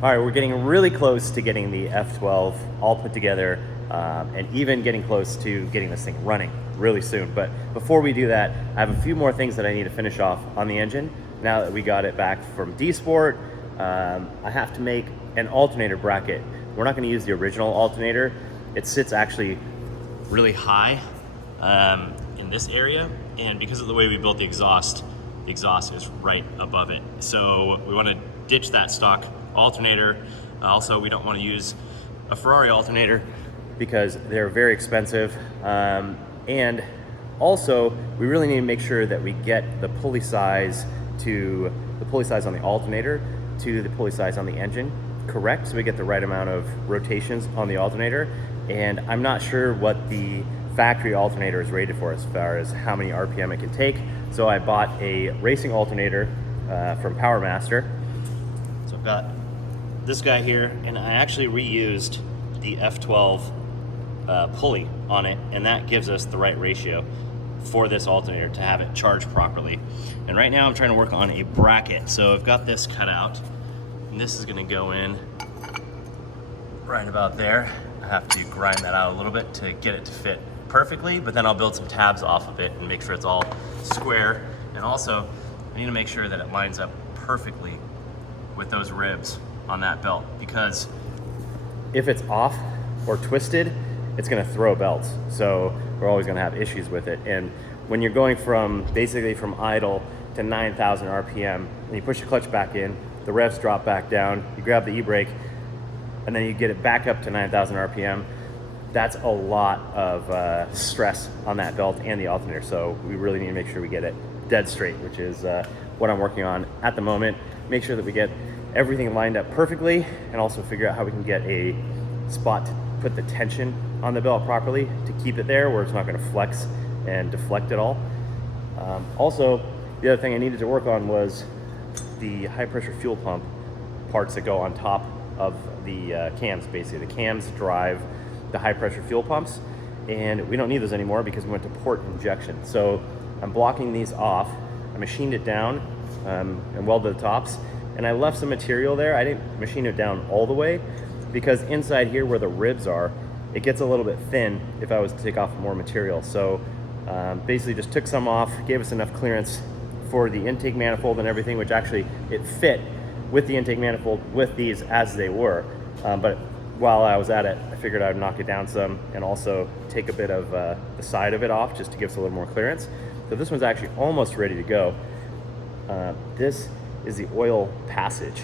All right, we're getting really close to getting the F12 all put together and even getting close to getting this thing running really soon. But before we do that, I have a few more things that I need to finish off on the engine. Now that we got it back from D-Sport, I have to make an alternator bracket. We're not gonna use the original alternator. It sits actually really high in this area, and because of the way we built the exhaust is right above it. So we wanna ditch that stock alternator. Also, we don't want to use a Ferrari alternator because they're very expensive. And also, we really need to make sure that we get the pulley size on the alternator to the pulley size on the engine correct, so we get the right amount of rotations on the alternator. And I'm not sure what the factory alternator is rated for as far as how many RPM it can take. So I bought a racing alternator from PowerMaster. So I've got this guy here, and I actually reused the F12 pulley on it, and that gives us the right ratio for this alternator to have it charged properly. And right now I'm trying to work on a bracket. So I've got this cut out, and this is gonna go in right about there. I have to grind that out a little bit to get it to fit perfectly, but then I'll build some tabs off of it and make sure it's all square. And also, I need to make sure that it lines up perfectly with those ribs on that belt, because if it's off or twisted, it's gonna throw belts. So we're always gonna have issues with it. And when you're going from basically from idle to 9,000 RPM, and you push the clutch back in, the revs drop back down, you grab the e-brake, and then you get it back up to 9,000 RPM, that's a lot of stress on that belt and the alternator. So we really need to make sure we get it dead straight, which is what I'm working on at the moment. Make sure that we get everything lined up perfectly, and also figure out how we can get a spot to put the tension on the belt properly to keep it there where it's not going to flex and deflect at all. Also, the other thing I needed to work on was the high pressure fuel pump parts that go on top of the cams. Basically, the cams drive the high pressure fuel pumps, and we don't need those anymore because we went to port injection. So I'm blocking these off. I machined it down and welded the tops, and I left some material there. I didn't machine it down all the way because inside here where the ribs are, it gets a little bit thin if I was to take off more material. So basically just took some off, gave us enough clearance for the intake manifold and everything, which actually it fit with the intake manifold with these as they were. But while I was at it, I figured I'd knock it down some and also take a bit of the side of it off just to give us a little more clearance. So this one's actually almost ready to go. This is the oil passage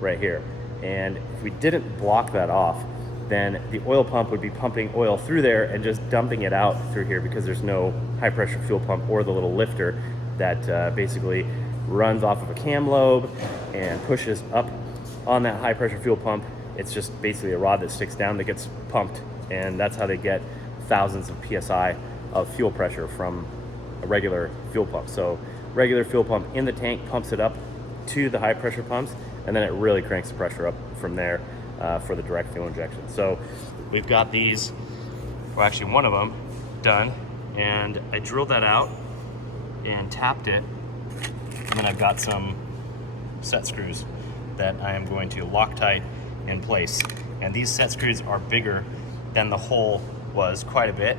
right here. And if we didn't block that off, then the oil pump would be pumping oil through there and just dumping it out through here because there's no high pressure fuel pump or the little lifter that basically runs off of a cam lobe and pushes up on that high pressure fuel pump. It's just basically a rod that sticks down that gets pumped, and that's how they get thousands of PSI of fuel pressure from a regular fuel pump. So regular fuel pump in the tank pumps it up to the high pressure pumps, and then it really cranks the pressure up from there for the direct fuel injection. So we've got these, well actually one of them done, and I drilled that out and tapped it, and then I've got some set screws that I am going to Loctite in place. And these set screws are bigger than the hole was quite a bit.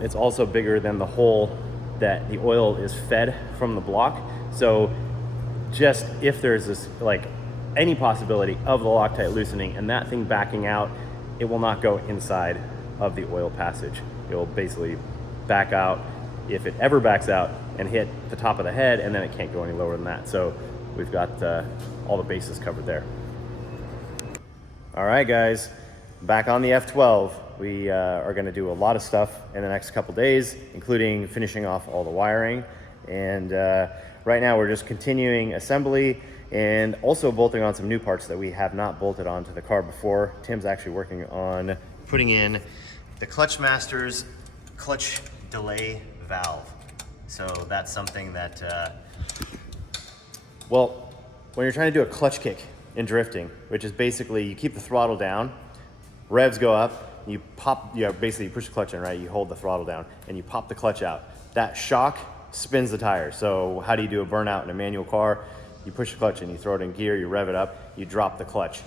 It's also bigger than the hole that the oil is fed from the block. So just if there's this like any possibility of the Loctite loosening and that thing backing out, it will not go inside of the oil passage. It will basically back out if it ever backs out and hit the top of the head, and then it can't go any lower than that. So we've got all the bases covered there. All right, guys, back on the F12. We are gonna do a lot of stuff in the next couple days, including finishing off all the wiring. And right now we're just continuing assembly and also bolting on some new parts that we have not bolted onto the car before. Tim's actually working on putting in the Clutch Master's clutch delay valve. So that's something that, well, when you're trying to do a clutch kick in drifting, which is basically you keep the throttle down, revs go up, you pop, basically you push the clutch in, right? You hold the throttle down and you pop the clutch out. That shock spins the tires. So how do you do a burnout in a manual car? you push the clutch in, you throw it in gear, you rev it up, you drop the clutch.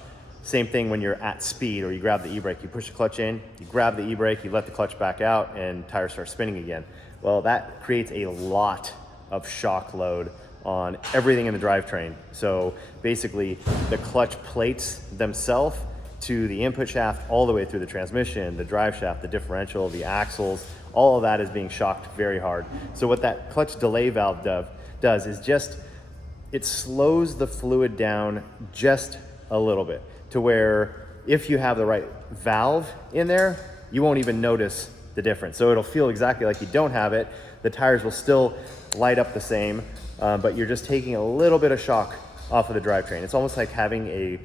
Same thing when you're at speed or you grab the e-brake, you push the clutch in, you grab the e-brake, you let the clutch back out, and tires start spinning again. Well, that creates a lot of shock load on everything in the drivetrain. So basically the clutch plates themselves to the input shaft all the way through the transmission, the drive shaft, the differential, the axles, all of that is being shocked very hard. So what that clutch delay valve does is just, it slows the fluid down just a little bit to where if you have the right valve in there, you won't even notice the difference. So it'll feel exactly like you don't have it. The tires will still light up the same, but you're just taking a little bit of shock off of the drivetrain. It's almost like having a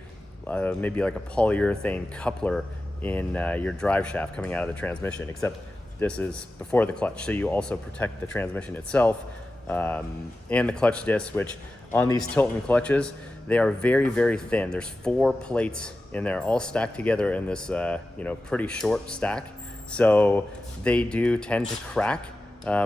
maybe like a polyurethane coupler in your drive shaft coming out of the transmission, except this is before the clutch. So you also protect the transmission itself and the clutch discs, which on these Tilton clutches, they are very, very thin. There's 4 plates in there, all stacked together in this pretty short stack. So they do tend to crack,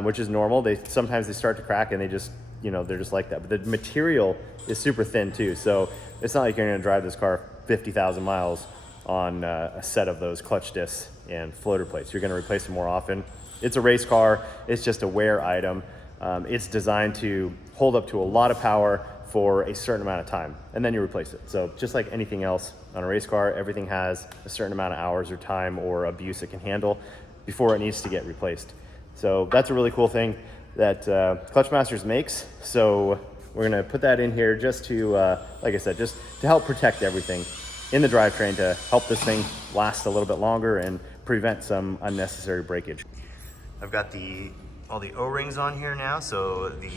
which is normal. Sometimes they start to crack and they just, they're just like that. But the material is super thin too. So it's not like you're gonna drive this car 50,000 miles on a set of those clutch discs and floater plates. You're gonna replace them more often. It's a race car, it's just a wear item. It's designed to hold up to a lot of power for a certain amount of time, and then you replace it. So just like anything else on a race car, everything has a certain amount of hours or time or abuse it can handle before it needs to get replaced. So that's a really cool thing that Clutch Masters makes. So we're gonna put that in here just to, like I said, just to help protect everything in the drivetrain, to help this thing last a little bit longer and prevent some unnecessary breakage. I've got all the O-rings on here now, so the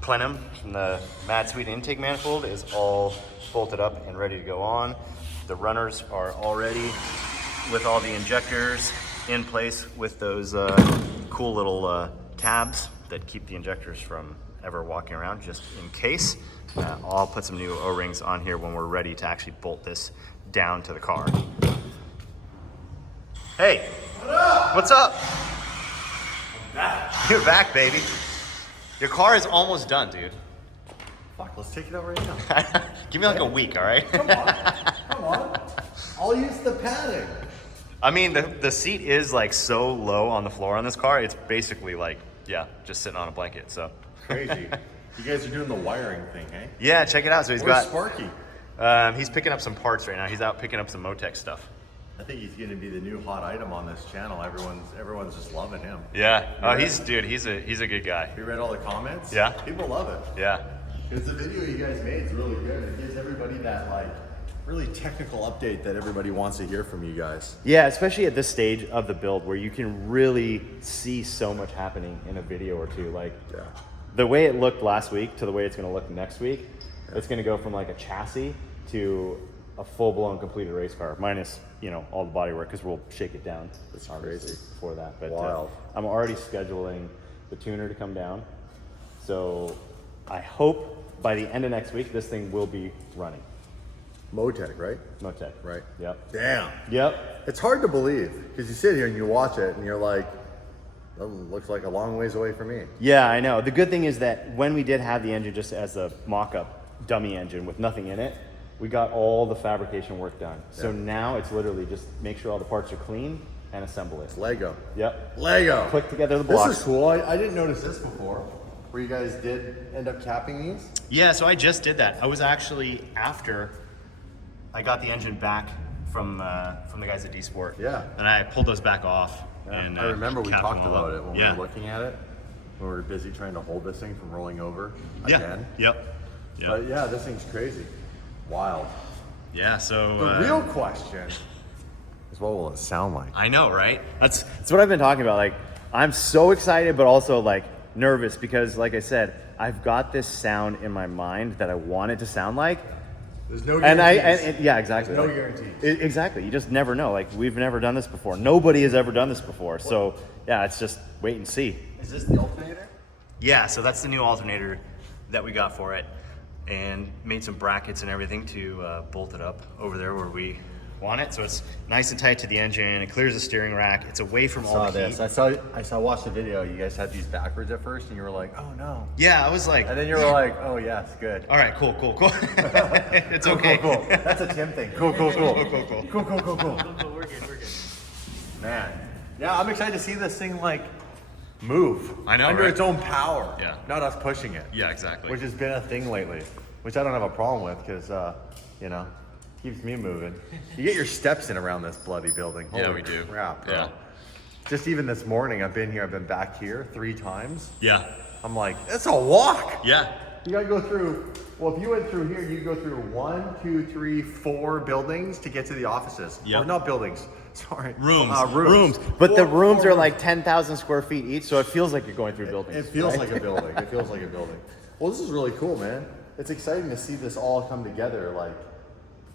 plenum from the Mad Sweet intake manifold is all bolted up and ready to go on. The runners are all ready with all the injectors in place with those cool little tabs that keep the injectors from ever walking around, just in case. I'll put some new O-rings on here when we're ready to actually bolt this down to the car. Hey, what up? What's up? I'm back. You're back, baby. Your car is almost done, dude. Fuck, let's take it out right now. Give me like a week, all right? Come on. I'll use the padding. I mean, the seat is like so low on the floor on this car. It's basically like, yeah, just sitting on a blanket, so. Crazy. You guys are doing the wiring thing, hey? Yeah, check it out. So Where's Sparky? He's picking up some parts right now. He's out picking up some MoTeC stuff. I think he's going to be the new hot item on this channel. Everyone's just loving him. Yeah. Oh, he's a good guy. You read all the comments? Yeah. People love it. Yeah. Because the video you guys made is really good. It gives everybody that like really technical update that everybody wants to hear from you guys. Yeah, especially at this stage of the build where you can really see so much happening in a video or two. Like the way it looked last week to the way it's going to look next week, it's going to go from like a chassis to a full-blown completed race car, minus all the bodywork, because we'll shake it down. That's crazy before that. But wow. I'm already scheduling the tuner to come down, so I hope by the end of next week this thing will be running. MoTeC, right? MoTeC. Right. Yep. Damn. Yep. It's hard to believe because you sit here and you watch it and you're like, that looks like a long ways away for me. Yeah, I know. The good thing is that when we did have the engine just as a mock-up dummy engine with nothing in it, we got all the fabrication work done. So now it's literally just make sure all the parts are clean and assemble it. It's Lego. Yep. Lego. Click together the blocks. This is cool. I didn't notice this before. Where you guys did end up capping these? Yeah, so I just did that. I was actually after I got the engine back from the guys at D-Sport. Yeah. And I pulled those back off. Yeah. And I remember we capped talked them all about up. it when we were looking at it. When we were busy trying to hold this thing from rolling over again. Yep. But yeah, this thing's crazy. Wild. Yeah, so The real question is what will it sound like? I know, right? That's what I've been talking about. Like, I'm so excited, but also like nervous because, like I said, I've got this sound in my mind that I want it to sound like. There's no guarantees. And yeah, exactly. There's no guarantees. Exactly. You just never know. Like, we've never done this before. Nobody has ever done this before. So yeah, it's just wait and see. Is this the alternator? Yeah, so that's the new alternator that we got for it, and made some brackets and everything to bolt it up over there where we want it. So it's nice and tight to the engine. It clears the steering rack. It's away from all Saw the this. heat. I watched the video. You guys had these backwards at first, and you were like, "Oh no." Yeah, I was like, And then you were like, "Oh yes, good." all right, cool. It's okay. Cool. That's a Tim thing. Cool. Cool. Cool. We're good. Man, yeah, I'm excited to see this thing like move. I know, under right? its own power. Yeah. Not us pushing it. Yeah, exactly. Which has been a thing lately, which I don't have a problem with because you know, keeps me moving. You get your steps in around this bloody building. Yeah, Holy we do. crap, bro. Yeah. Just even this morning, I've been back here 3 times. Yeah. I'm like, it's a walk. Yeah. You gotta go through. Well, if you went through here, you go through 1, 2, 3, 4 buildings to get to the offices. Yep. Or not buildings. Sorry. Rooms. But the rooms are like 10,000 square feet each, so it feels like you're going through buildings. It feels right? like a building. It feels like a building. Well, this is really cool, man. It's exciting to see this all come together. Like,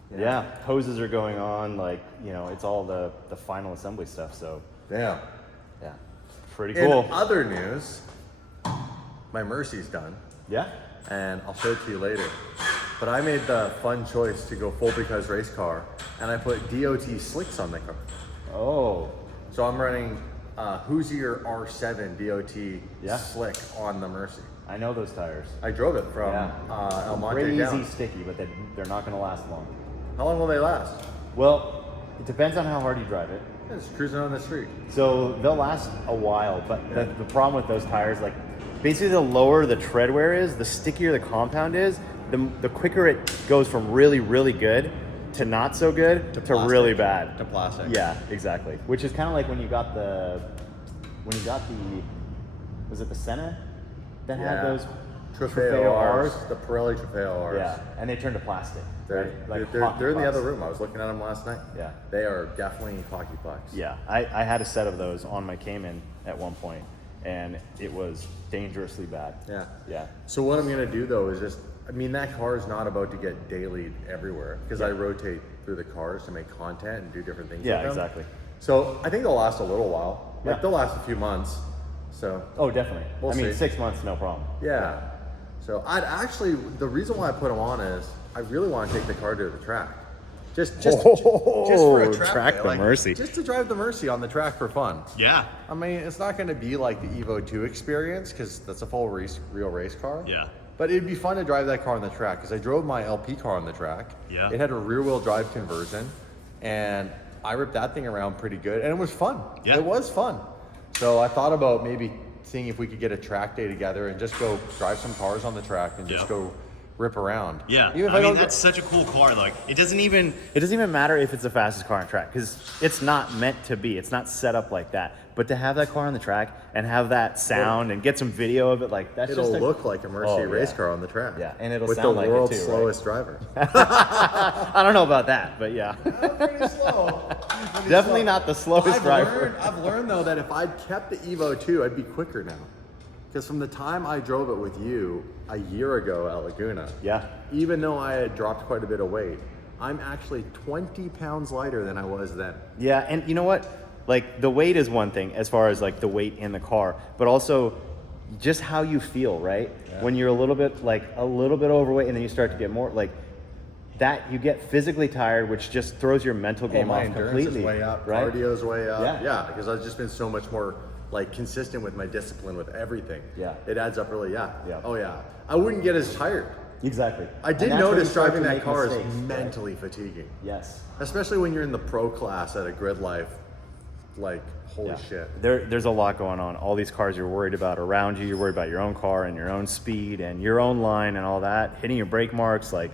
you know. Yeah, hoses are going on, like, you know, it's all the final assembly stuff, so Yeah. yeah, pretty cool. In other news, my Mercy's done, Yeah? and I'll show it to you later. But I made the fun choice to go full because race car, and I put DOT slicks on the car. Oh, So I'm running Hoosier R7 DOT Yeah. slick on the Mercy. I know those tires. I drove it from Yeah. El Monte Crazy down. sticky, but they're not going to last long. How long will they last? Well, it depends on how hard you drive it. Just cruising on the street. So they'll last a while, but the problem with those tires, like, basically the lower the tread wear is, the stickier the compound is, the quicker it goes from really, really good to not so good to plastic. really bad. To plastic. Yeah, exactly. Which is kind of like when you got the, was it the Senna that had those Trofeo R's, the Pirelli Trofeo R's. Yeah, and they turned to plastic. They're, right? Like they're hockey in the pucks. other room. I was looking at them last night. Yeah. They are definitely hockey pucks. Yeah, I had a set of those on my Cayman at one point, and it was dangerously bad. Yeah. Yeah. So what I'm gonna do though is just, I mean, that car is not about to get dailied everywhere because I rotate through the cars to make content and do different things. Yeah, with them. exactly. So I think they'll last a little while. Like Yeah. they'll last a few months. So Oh, definitely. We'll I mean, see. 6 months, no problem. yeah. So I'd actually, the reason why I put them on is I really want to take the car to the track. Just for a track the day, Mercy. Just to drive the Mercy on the track for fun. Yeah. I mean, it's not going to be like the Evo 2 experience because that's a full real race car. Yeah. But it'd be fun to drive that car on the track because I drove my LP car on the track. Yeah. It had a rear-wheel drive conversion, and I ripped that thing around pretty good, and it was fun. Yeah. It was fun. So I thought about maybe seeing if we could get a track day together and just go drive some cars on the track and just Yeah. go rip around. Yeah, Even if I mean don't that's such a cool car. Like it doesn't even matter if it's the fastest car on track because it's not meant to be. It's not set up like that. But to have that car on the track and have that sound and get some video of it, like that's It'll just look like a Mercy Oh, race yeah. car on the track. Yeah, and it'll with sound the like it world's too, right? slowest driver. I don't know about that, but yeah, Pretty slow. definitely not the slowest driver. I've learned though that if I'd kept the Evo 2, I'd be quicker now. Because from the time I drove it with you a year ago at Laguna, Yeah, even though I had dropped quite a bit of weight, I'm actually 20 pounds lighter than I was then. yeah, and you know what? Like the weight is one thing as far as like the weight in the car, but also just how you feel, right? Yeah. When you're a little bit overweight and then you start to get more like that, you get physically tired, which just throws your mental game my off endurance completely. is way up, right? cardio's way up. Yeah. Because I've just been so much more like consistent with my discipline with everything. Yeah. It adds up really, Yeah. Oh yeah. I wouldn't get as tired. Exactly. I And did that's when you notice start driving to that make car mistakes, is right? mentally fatiguing. Yes. Especially when you're in the pro class at a grid life. Like, holy Yeah. shit. There's a lot going on. All these cars you're worried about around you. You're worried about your own car and your own speed and your own line and all that. Hitting your brake marks, like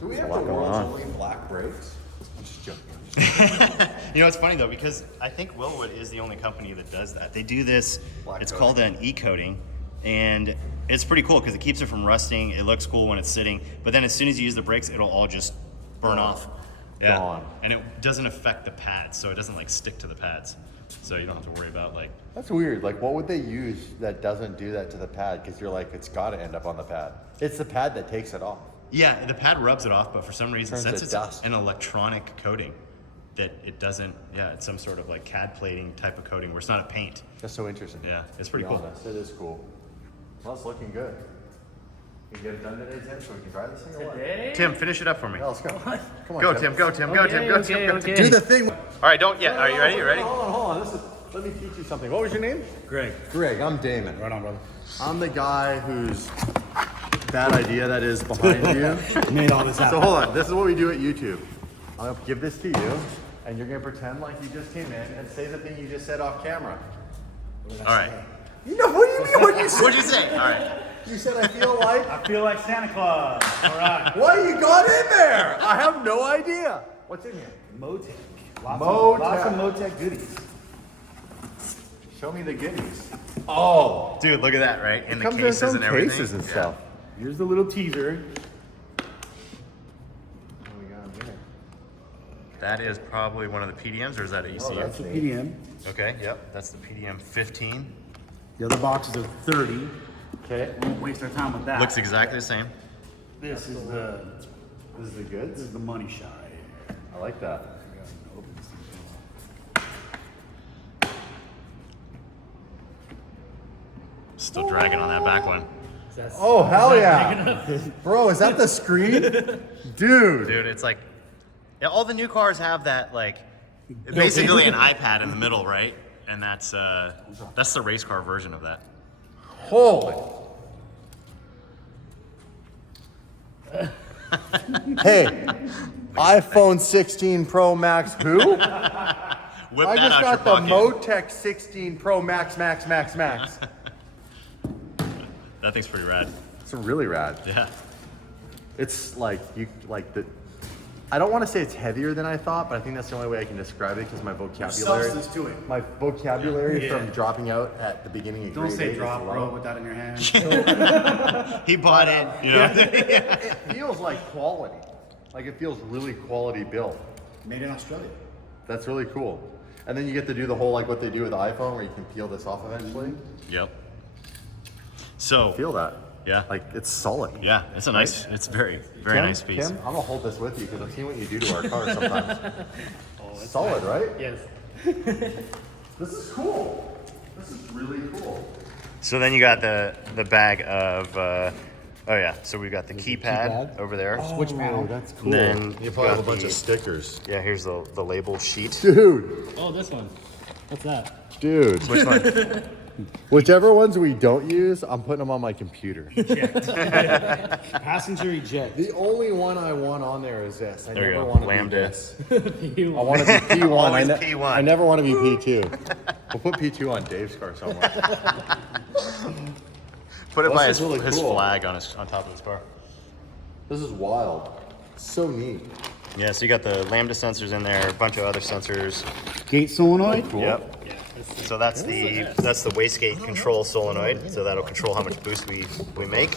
Do we there's have a lot the going world's on. only black brakes? I'm just joking. You know, it's funny though because I think Willwood is the only company that does that. They do this. Black it's coating. called an e-coating, and it's pretty cool because it keeps it from rusting. It looks cool when it's sitting, but then as soon as you use the brakes, it'll all just burn off. Yeah, Gone. and it doesn't affect the pads, so it doesn't like stick to the pads. So you don't have to worry about like. That's weird. Like, what would they use that doesn't do that to the pad? Because you're like, it's got to end up on the pad. It's the pad that takes it off. Yeah, the pad rubs it off, but for some reason, Turns since to it's dust. an electronic coating, that it doesn't. Yeah, it's some sort of like CAD plating type of coating where it's not a paint. That's so interesting. Yeah, it's pretty To be cool. honest, it is cool. Well, it's looking good. Can you get it done today, Tim, so we can drive this thing or what? Today? Tim, finish it up for me. Yeah, let's go. Come on, Go, Tim. Go, Tim. Go, Tim. Go, Tim. Go, Tim. Do the thing. All right, don't yet. Are you ready? You ready? Hold on. Let me teach you something. What was your name? Greg. Greg. I'm Damon. Right on, brother. I'm the guy whose bad idea that is behind you. Made all this happen. So hold on. This is what we do at YouTube. I'm gonna give this to you, and you're gonna pretend like you just came in and say the thing you just said off camera. All right. You know what do you mean? What you said? What'd you say? All right. You said I feel like. I feel like Santa Claus. All right. What you got in there? I have no idea. What's in here? MoTeC. MoTeC. Lots of MoTeC goodies. Show me the goodies. Oh, dude, look at that, right? In the Comes in cases some and everything. cases and stuff. Here's the little teaser. What we got in here? That is probably one of the PDMs, or is that a ECU? that's That's a PDM. Okay, yep, that's the PDM 15. The other boxes are 30. Okay. Won't waste our time with that. Looks exactly the same. This is the This is the this goods. is the money shot right here. I like that. Still dragging on that back one. Oh hell yeah, bro! Is that the screen, dude? Dude, it's like, yeah, all the new cars have that, like, basically an iPad in the middle, right? And that's the race car version of that. Holy. Hey, iPhone 16 Pro Max. Who? Whip I that just out got the your pocket. MoTeC 16 Pro Max. That thing's pretty rad. It's really rad. Yeah. It's like I don't want to say it's heavier than I thought, but I think that's the only way I can describe it because my vocabulary. Substance to it. My vocabulary Yeah. from dropping out at the beginning of Don't grade say 8 is drop, low. bro, with that in your hand. He bought it, you know. It feels like quality. Like it feels really quality built. Made in Australia. That's really cool. And then you get to do the whole like what they do with the iPhone where you can peel this off eventually. Yep. So, Feel that. yeah. Like it's solid. Yeah, it's a nice, it's very Kim, nice piece. Kim, I'm gonna hold this with you because I've seen what you do to our cars sometimes. Solid, right? Yes. This is cool. This is really cool. So then you got the bag of, oh yeah, so we've got the keypad over there. Switch panel. That's And then You you've probably have a got bunch the- of stickers. Yeah, here's the label sheet. Dude, Oh, this one. What's that? dude. Which one? Whichever ones we don't use, I'm putting them on my computer. Passenger eject. The only one I want on there is this. I There you never go. want to Lambda. be this. I want to be P1. Always P1. I never want to be P2. We'll put P2 on Dave's car somewhere. Put it by This his, is really his cool. flag on top of his car. This is wild. So neat. Yeah, so you got the Lambda sensors in there, a bunch of other sensors. Gate solenoid. Cool. Yep. So that's the wastegate control solenoid. So that'll control how much boost we make.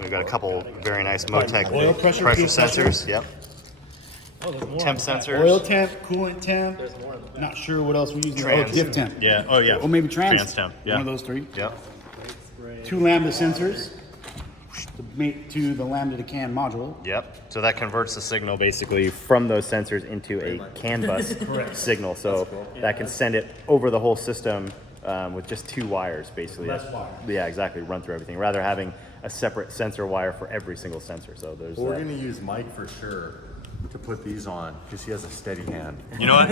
We've got a couple very nice MoTeC Oil pressure, fuel pressure. sensors. Yep. Oh, there's more. Temp sensors. Oil temp, coolant temp. Not sure what else we use. Trans. Oh, diff temp. Yeah. Oh yeah. Or maybe trans. temp. Yeah. One of those three. Yep. 2 Lambda sensors to the Lambda to CAN module. Yep. So that converts the signal basically from those sensors into a CAN bus signal. So that can send it over the whole system with just 2 wires, basically. Less wire. Yeah, exactly. Run through everything, rather than having a separate sensor wire for every single sensor. So there's. Well, we're going to use Mike for sure to put these on because he has a steady hand. You know what?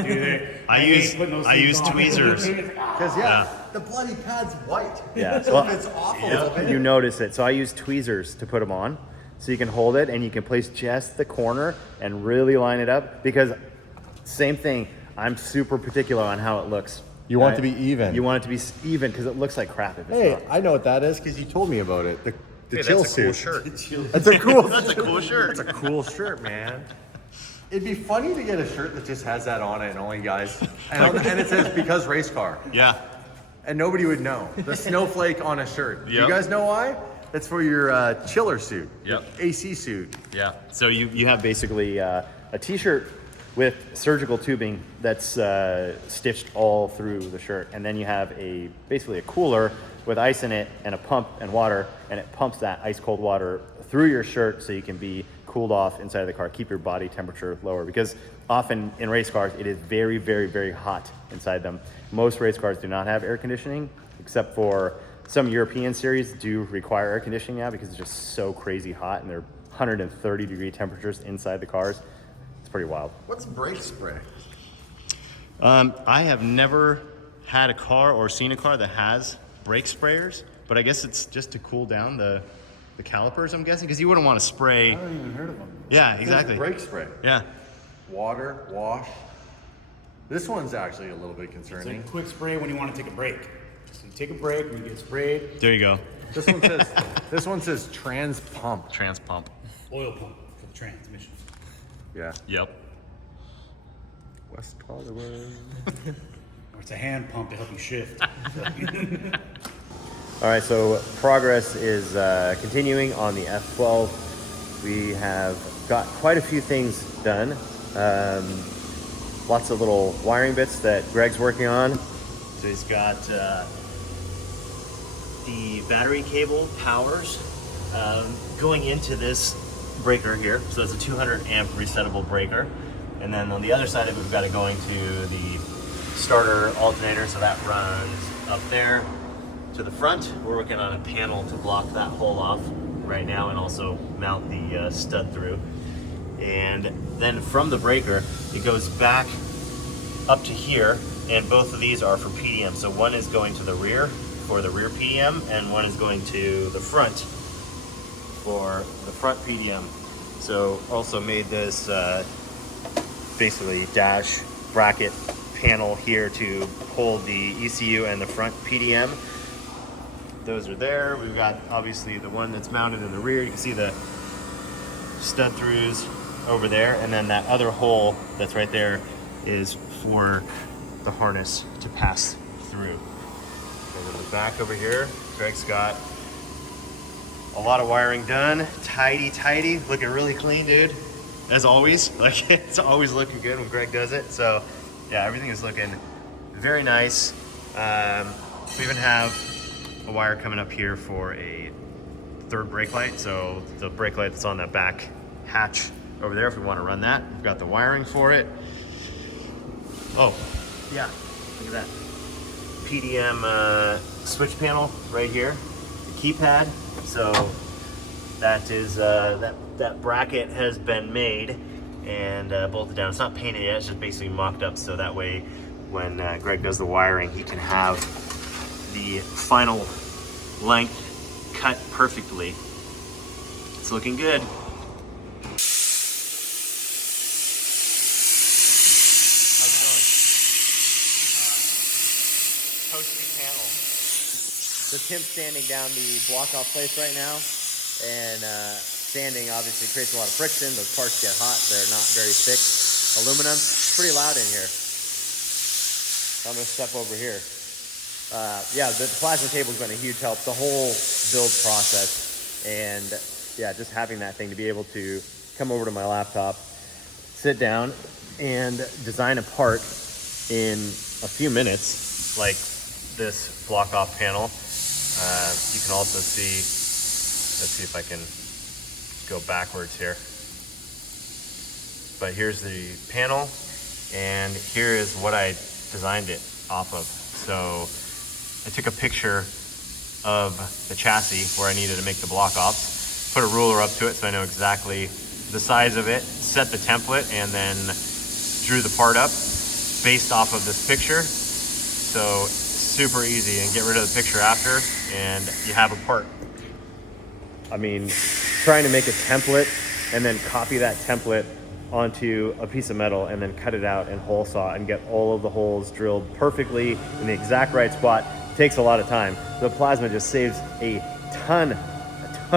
I use tweezers. Because, the bloody pad's white. Yeah. So Well, if it's off a little bit. You notice it. So I use tweezers to put them on. So you can hold it and you can place just the corner and really line it up because same thing. I'm super particular on how it looks. You want it to be even. You want it to be even because it looks like crap if it's Hey, not. I know what that is because you told me about it. The Hey, chill that's a cool suit. shirt. That's a cool That's a cool shirt. That's a cool shirt, man. It'd be funny to get a shirt that just has that on it and only guys. And it says because race car. Yeah. And nobody would know. The snowflake on a shirt. Yep. You guys know why? That's for your chiller suit. Yep. AC suit. Yeah. So you have basically a t-shirt with surgical tubing that's stitched all through the shirt, and then you have basically a cooler with ice in it and a pump and water, and it pumps that ice cold water through your shirt so you can be cooled off inside of the car, keep your body temperature lower, because often in race cars it is very, very, very hot inside them. Most race cars do not have air conditioning except for some European series do require air conditioning now because it's just so crazy hot and they're 130-degree temperatures inside the cars. It's pretty wild. What's brake spray? I have never had a car or seen a car that has brake sprayers, but I guess it's just to cool down the calipers, I'm guessing, because you wouldn't want to spray. I haven't even heard of them. Yeah, exactly. Brake spray. Yeah. Water, wash. This one's actually a little bit It's concerning. like a quick spray when you want to take a break. Just you take a break when you get sprayed. There you go. This one says trans pump. Trans pump. Oil pump for the transmission. Yeah. Yep. West Hollywood. Or it's a hand pump to help you shift. All right, so progress is continuing on the F12. We have got quite a few things done. Lots of little wiring bits that Greg's working on. So he's got the battery cable powers going into this breaker here. So it's a 200 amp resettable breaker. And then on the other side of it, we've got it going to the starter alternator. So that runs up there to the front. We're working on a panel to block that hole off right now and also mount the stud through. And then from the breaker, it goes back up to here, and both of these are for PDM. So one is going to the rear for the rear PDM, and one is going to the front for the front PDM. So also made this basically dash bracket panel here to hold the ECU and the front PDM. Those are there. We've got obviously the one that's mounted in the rear. You can see the stud throughs over there, and then that other hole that's right there is for the harness to pass through. And in the back over here, Greg's got a lot of wiring done. Tidy, looking really clean, dude. As always, like it's always looking good when Greg does it. So yeah, everything is looking very nice. We even have a wire coming up here for a third brake light. So the brake light that's on that back hatch over there, if we want to run that. We've got the wiring for it. Oh, yeah, look at that. PDM switch panel right here, the keypad. So that is, that bracket has been made and bolted down. It's not painted yet, it's just basically mocked up so that way when Greg does the wiring, he can have the final length cut perfectly. It's looking good. Toasty panel. So Tim's sanding down the block off place right now, and sanding obviously creates a lot of friction. Those parts get hot. They're not very thick aluminum. It's pretty loud in here. I'm gonna step over here. Yeah, the plasma table's been a huge help. The whole build process, and yeah, just having that thing to be able to come over to my laptop, sit down, and design a part in a few minutes, like this block off panel. You can also see, let's see if I can go backwards here. But here's the panel, and here is what I designed it off of. So I took a picture of the chassis where I needed to make the block offs, put a ruler up to it so I know exactly the size of it, set the template, and then drew the part up based off of this picture. So super easy, and get rid of the picture after and you have a part. I mean, trying to make a template and then copy that template onto a piece of metal and then cut it out and hole saw and get all of the holes drilled perfectly in the exact right spot takes a lot of time. The plasma just saves a ton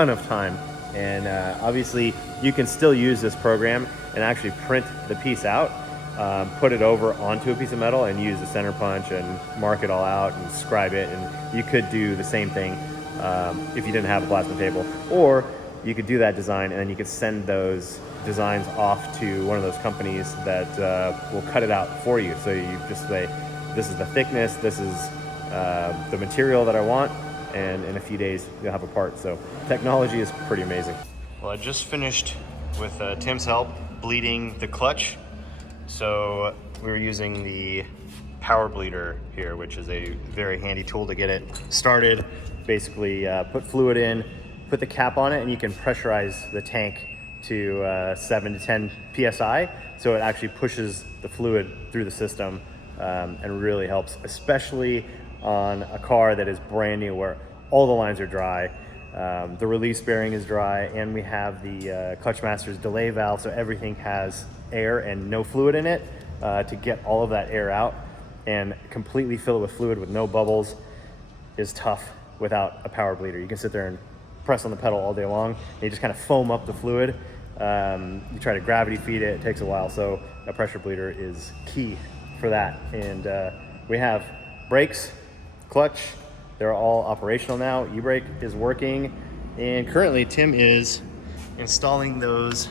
of time, and obviously you can still use this program and actually print the piece out, put it over onto a piece of metal and use the center punch and mark it all out and scribe it, and you could do the same thing if you didn't have a plasma table, or you could do that design and then you could send those designs off to one of those companies that will cut it out for you. So you just say, this is the thickness, this is the material that I want, and in a few days you'll have a part. So technology is pretty amazing. Well, I just finished with Tim's help bleeding the clutch. So we were using the power bleeder here, which is a very handy tool to get it started basically put fluid in, put the cap on it, and you can pressurize the tank to 7 to 10 psi, so it actually pushes the fluid through the system and really helps, especially on a car that is brand new where all the lines are dry. The release bearing is dry, and we have the Clutch Master's delay valve, so everything has air and no fluid in it to get all of that air out, and completely fill it with fluid with no bubbles is tough without a power bleeder. You can sit there and press on the pedal all day long, and you just kind of foam up the fluid. You try to gravity feed it, it takes a while, so a pressure bleeder is key for that. And we have brakes, clutch, they're all operational now. E-brake is working, and currently Tim is installing those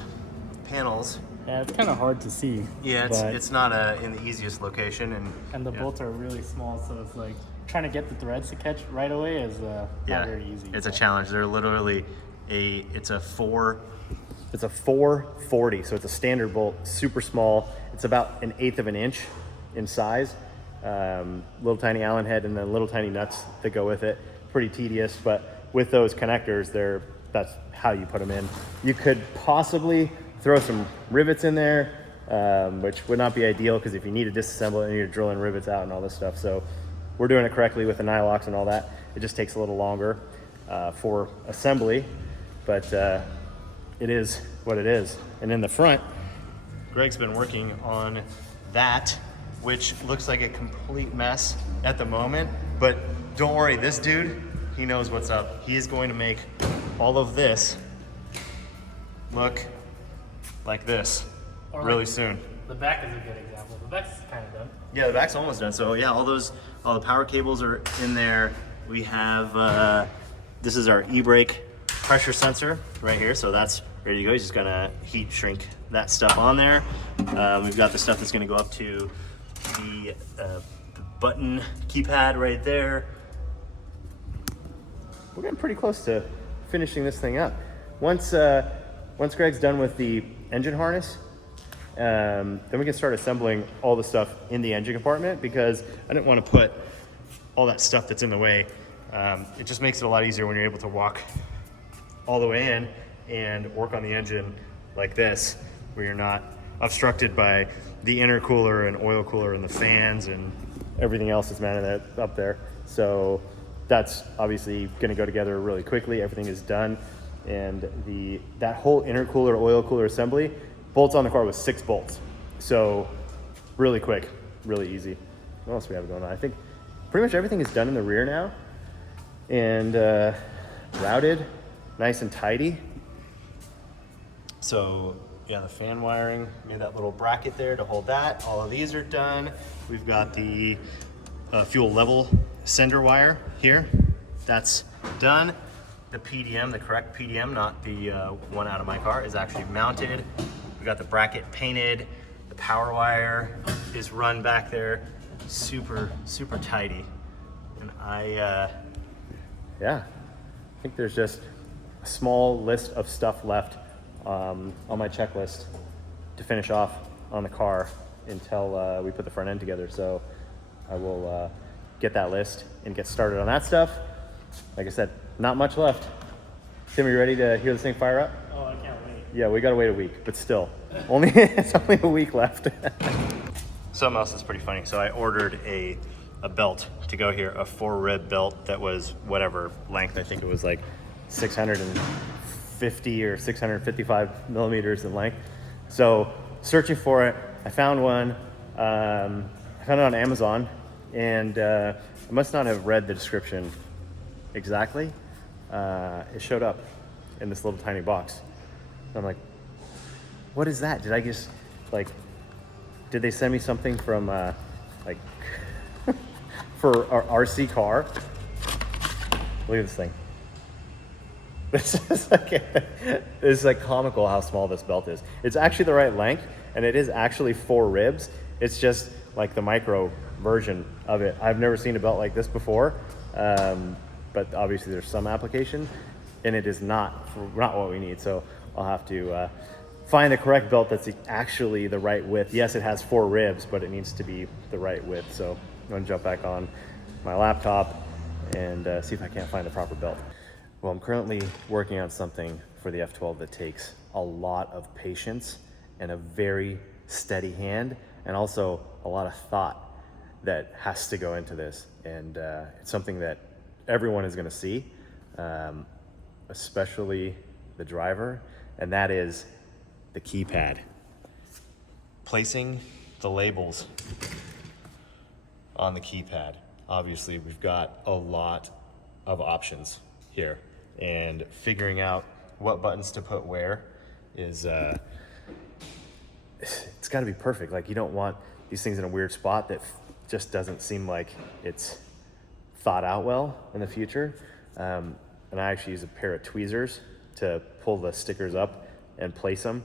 panels. Yeah, it's kind of hard to see. Yeah, but- it's not in the easiest location, and the yeah. bolts are really small, so it's like trying to get the threads to catch right away is not very easy. It's a challenge. They're literally it's a 440, so it's a standard bolt, super small. It's about 1/8 of an inch in size. Little tiny Allen head and then little tiny nuts that go with it. Pretty tedious, but with those connectors, that's how you put them in. You could possibly throw some rivets in there, which would not be ideal because if you need to disassemble it, you're drilling rivets out and all this stuff. So we're doing it correctly with the nylocks and all that. It just takes a little longer for assembly, but it is what it is. And in the front, Greg's been working on that, which looks like a complete mess at the moment, but don't worry, this dude, he knows what's up. He is going to make all of this look like this really soon. The back is a good example. The back's kind of done. Yeah, the back's almost done. So yeah, all the power cables are in there. We have, this is our e-brake pressure sensor right here. So that's ready to go. He's just gonna heat shrink that stuff on there. We've got the stuff that's gonna go up to the button keypad right there. We're getting pretty close to finishing this thing up. Once Greg's done with the engine harness, then we can start assembling all the stuff in the engine compartment, because I didn't want to put all that stuff that's in the way. It just makes it a lot easier when you're able to walk all the way in and work on the engine like this, where you're not obstructed by the intercooler and oil cooler and the fans and everything else that's mounted up there. So that's obviously going to go together really quickly. Everything is done, and that whole intercooler oil cooler assembly bolts on the car with 6 bolts. So really quick, really easy. What else do we have going on? I think pretty much everything is done in the rear now, and routed, nice and tidy. So yeah, the fan wiring, made that little bracket there to hold that. All of these are done. We've got the fuel level sender wire here. That's done. The PDM, the correct PDM, not the one out of my car, is actually mounted. We got the bracket painted. The power wire is run back there. Super, super tidy. And yeah, I think there's just a small list of stuff left on my checklist to finish off on the car until we put the front end together. So I will get that list and get started on that stuff. Like I said, not much left. Tim, are you ready to hear this thing fire up? Oh, I can't wait. Yeah, we gotta wait a week, but still, it's only a week left. Something else that's pretty funny. So I ordered a belt to go here, a 4-rib belt that was whatever length. I think it was like 650 or 655 millimeters in length. So searching for it, I found one. I found it on Amazon, and I must not have read the description exactly. It showed up in this little tiny box. And I'm like, what is that? Did I just, did they send me something from, for our RC car? Look at this thing. It's like comical how small this belt is. It's actually the right length, and it is actually 4 ribs. It's just like the micro version of it. I've never seen a belt like this before, but obviously there's some application, and it is not what we need. So I'll have to find the correct belt that's actually the right width. Yes, it has 4 ribs, but it needs to be the right width. So I'm gonna jump back on my laptop and see if I can't find the proper belt. Well, I'm currently working on something for the F12 that takes a lot of patience and a very steady hand, and also a lot of thought that has to go into this. And it's something that everyone is gonna see, especially the driver, and that is the keypad. Placing the labels on the keypad. Obviously, we've got a lot of options here, and figuring out what buttons to put where is, it's gotta be perfect. Like, you don't want these things in a weird spot that just doesn't seem like it's thought out well in the future. And I actually use a pair of tweezers to pull the stickers up and place them.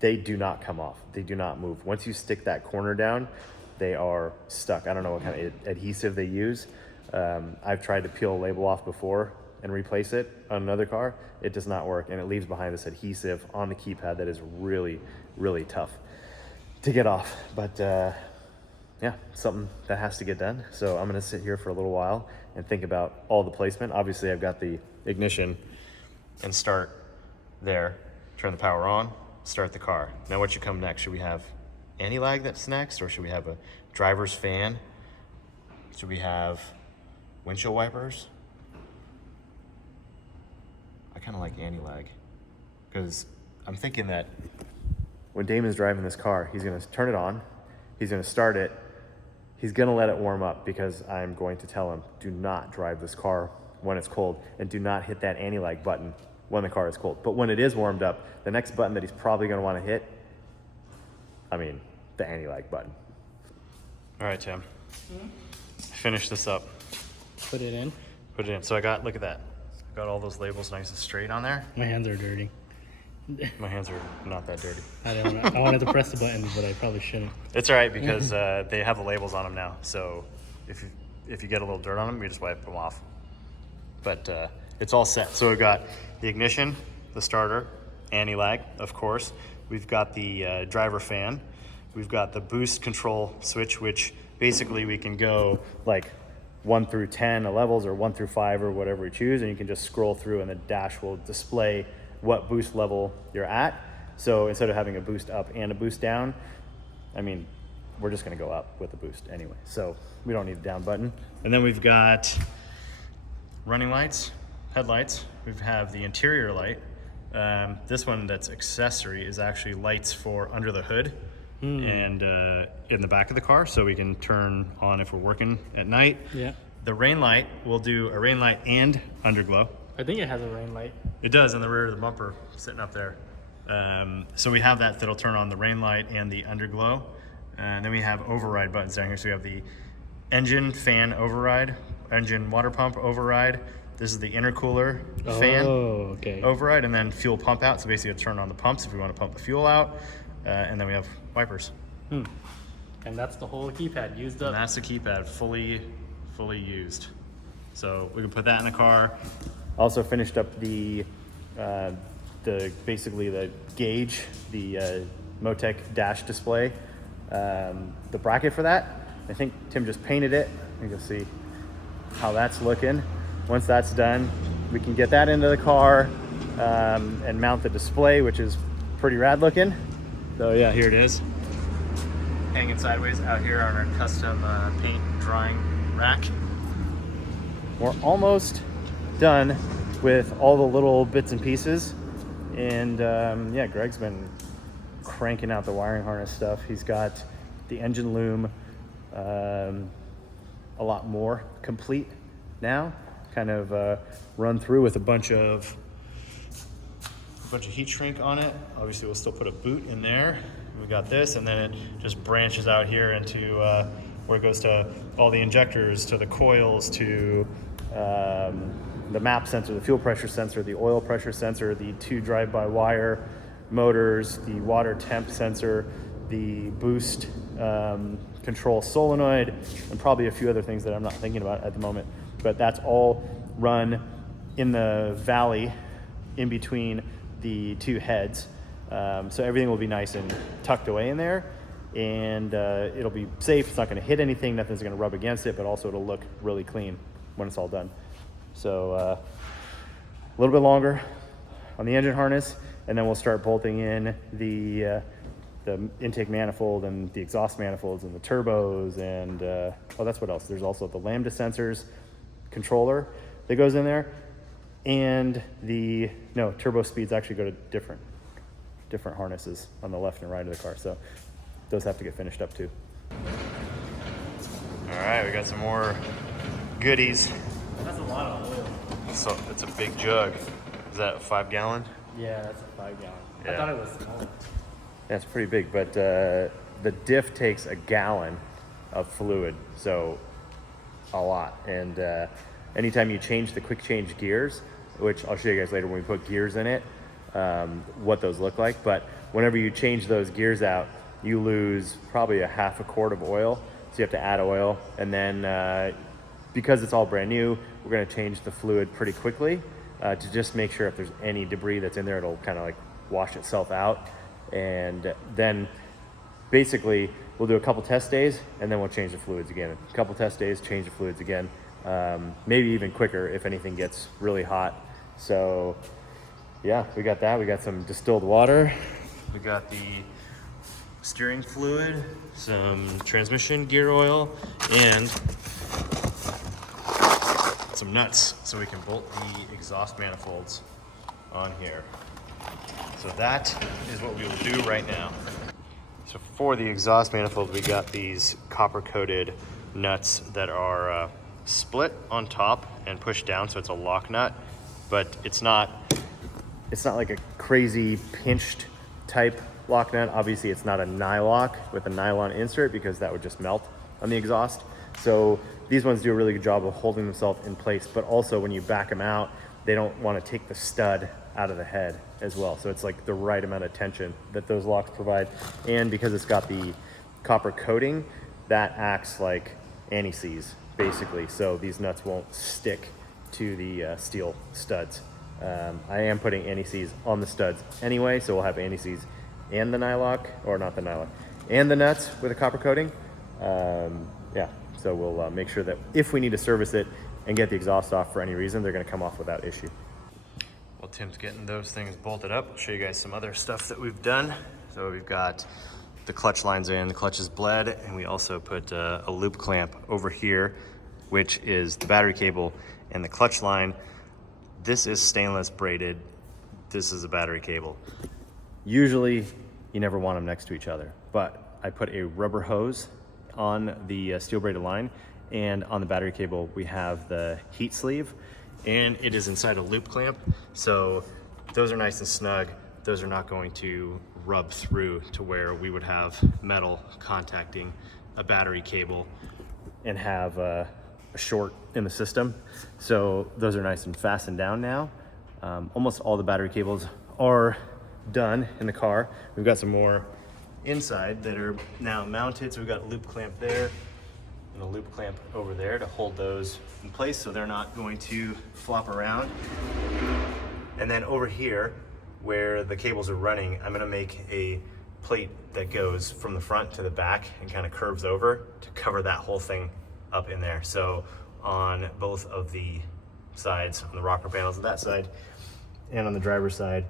They do not come off. They do not move. Once you stick that corner down, they are stuck. I don't know what kind of adhesive they use. I've tried to peel a label off before and replace it on another car. It does not work, and it leaves behind this adhesive on the keypad that is really, really tough to get off. But yeah, something that has to get done. So I'm gonna sit here for a little while and think about all the placement. Obviously, I've got the ignition and start there, turn the power on, start the car. Now what should come next? Should we have anti-lag that's next, or should we have a driver's fan? Should we have windshield wipers? I kind of like anti-lag, because I'm thinking that when Damon's driving this car, he's gonna turn it on, he's gonna start it, he's gonna let it warm up, because I'm going to tell him, do not drive this car when it's cold, and do not hit that anti-lag button when the car is cold. But when it is warmed up, the next button that he's probably gonna wanna hit, the anti-lag button. All right, Tim, finish this up. Put it in. Put it in. So look at that. I got all those labels nice and straight on there. My hands are dirty. My hands are not that dirty. I wanted to press the button, but I probably shouldn't. It's all right, because they have the labels on them now. So if you get a little dirt on them, you just wipe them off. But it's all set. So we've got the ignition, the starter, anti-lag, of course. We've got the driver fan. We've got the boost control switch, which basically we can go like 1 through 10 levels, or 1 through 5, or whatever we choose, and you can just scroll through, and the dash will display what boost level you're at. So instead of having a boost up and a boost down, we're just gonna go up with the boost anyway. So we don't need a down button. And then we've got running lights, headlights. We have the interior light. This one that's accessory is actually lights for under the hood and in the back of the car, so we can turn on if we're working at night. Yeah. The rain light, we'll do a rain light and underglow. I think it has a rain light. It does, in the rear of the bumper, sitting up there. So we have that'll turn on the rain light and the underglow. And then we have override buttons down here. So we have the engine fan override, engine water pump override. This is the intercooler fan override, and then fuel pump out. So basically it'll turn on the pumps if we want to pump the fuel out. And then we have wipers. And that's the whole keypad used up. And that's the keypad, fully used. So we can put that in the car. Also finished up the basically the gauge, the MoTeC dash display, the bracket for that. I think Tim just painted it. You can see how that's looking. Once that's done, we can get that into the car and mount the display, which is pretty rad looking. So yeah, here it is, hanging sideways out here on our custom paint drying rack. We're almost done with all the little bits and pieces, and yeah, Greg's been cranking out the wiring harness stuff. He's got the engine loom a lot more complete now, kind of run through with a bunch of heat shrink on it. Obviously we'll still put a boot in there. We got this, and then it just branches out here into where it goes to all the injectors, to the coils, to the map sensor, the fuel pressure sensor, the oil pressure sensor, the 2 drive-by-wire motors, the water temp sensor, the boost control solenoid, and probably a few other things that I'm not thinking about at the moment. But that's all run in the valley in between the 2 heads. So everything will be nice and tucked away in there, and it'll be safe. It's not gonna hit anything, nothing's gonna rub against it, but also it'll look really clean. when it's all done. So a little bit longer on the engine harness, and then we'll start bolting in the intake manifold and the exhaust manifolds and the turbos and oh, that's what else. There's also the lambda sensors controller that goes in there, and turbo speeds actually go to different harnesses on the left and right of the car. So those have to get finished up too. All right, we got some more goodies. That's a lot of oil. So it's a big jug. Is that a 5 gallon? Yeah, that's a 5 gallon. Yeah. I thought it was small. Yeah, it's pretty big, but the diff takes a gallon of fluid, so a lot. And anytime you change the quick change gears, which I'll show you guys later when we put gears in it, what those look like. But whenever you change those gears out, you lose probably a half a quart of oil. So you have to add oil, and then because it's all brand new, we're going to change the fluid pretty quickly to just make sure if there's any debris that's in there, it'll kind of like wash itself out. And then basically we'll do a couple test days, and then we'll change the fluids again. A couple test days, change the fluids again, maybe even quicker if anything gets really hot. So yeah, we got that. We got some distilled water. We got the steering fluid, some transmission gear oil, and some nuts so we can bolt the exhaust manifolds on here. So that is what we will do right now. So for the exhaust manifold, we got these copper coated nuts that are split on top and pushed down, so it's a lock nut, but it's not like a crazy pinched type lock nut. Obviously it's not a nylock with a nylon insert, because that would just melt on the exhaust. So these ones do a really good job of holding themselves in place, but also when you back them out, they don't want to take the stud out of the head as well. So it's like the right amount of tension that those locks provide. And because it's got the copper coating, that acts like anti-seize basically. So these nuts won't stick to the steel studs. I am putting anti-seize on the studs anyway, so we'll have anti-seize and the nylock, or not the nylock, and the nuts with a copper coating. Yeah, so we'll make sure that if we need to service it and get the exhaust off for any reason, they're gonna come off without issue. While Tim's getting those things bolted up, I'll show you guys some other stuff that we've done. So we've got the clutch lines in, the clutch is bled, and we also put a loop clamp over here, which is the battery cable and the clutch line. This is stainless braided. This is a battery cable. Usually you never want them next to each other, but I put a rubber hose on the steel braided line, and on the battery cable we have the heat sleeve, and it is inside a loop clamp, so those are nice and snug. Those are not going to rub through to where we would have metal contacting a battery cable and have a short in the system. So those are nice and fastened down now. Almost all the battery cables are done in the car. We've got some more inside that are now mounted. So we've got a loop clamp there and a loop clamp over there to hold those in place so they're not going to flop around. And then over here where the cables are running, I'm gonna make a plate that goes from the front to the back and kind of curves over to cover that whole thing up in there. So on both of the sides, on the rocker panels on that side and on the driver's side,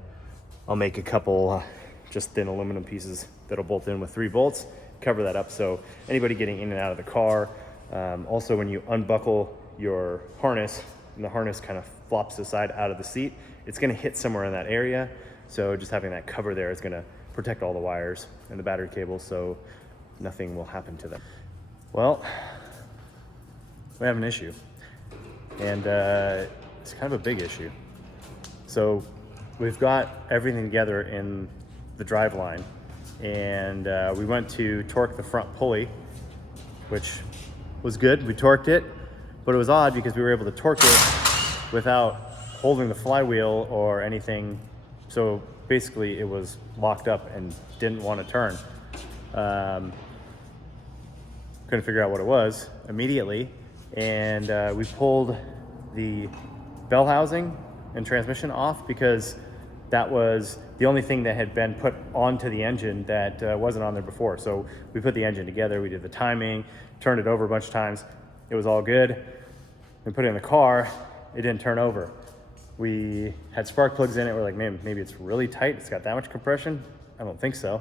I'll make a couple just thin aluminum pieces that'll bolt in with 3 bolts, cover that up so anybody getting in and out of the car, also when you unbuckle your harness and the harness kind of flops aside out of the seat, it's gonna hit somewhere in that area. So just having that cover there is gonna protect all the wires and the battery cables so nothing will happen to them. Well, we have an issue, and it's kind of a big issue. So we've got everything together in the drive line, and we went to torque the front pulley, which was good. We torqued it, but it was odd because we were able to torque it without holding the flywheel or anything. So basically it was locked up and didn't want to turn. Couldn't figure out what it was immediately. And we pulled the bell housing and transmission off because that was the only thing that had been put onto the engine that wasn't on there before. So we put the engine together, we did the timing, turned it over a bunch of times. It was all good. We put it in the car, it didn't turn over. We had spark plugs in it. We're like, man, maybe it's really tight. It's got that much compression. I don't think so.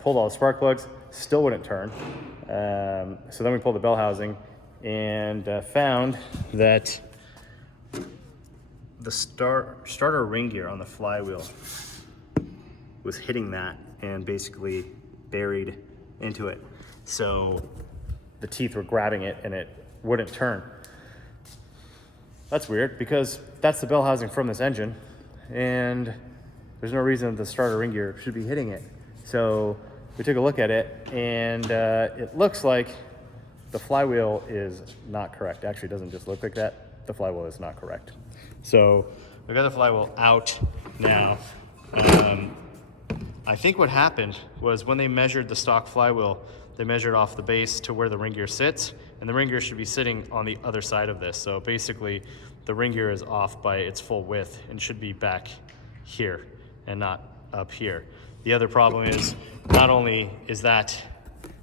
Pulled all the spark plugs, still wouldn't turn. So then we pulled the bell housing and found that the starter ring gear on the flywheel was hitting that and basically buried into it. So the teeth were grabbing it and it wouldn't turn. That's weird because that's the bell housing from this engine and there's no reason the starter ring gear should be hitting it. So we took a look at it and it looks like the flywheel is not correct. Actually, it doesn't just look like that. The flywheel is not correct. So we got the flywheel out now. I think what happened was when they measured the stock flywheel, they measured off the base to where the ring gear sits, and the ring gear should be sitting on the other side of this. So basically, the ring gear is off by its full width and should be back here and not up here. The other problem is not only is that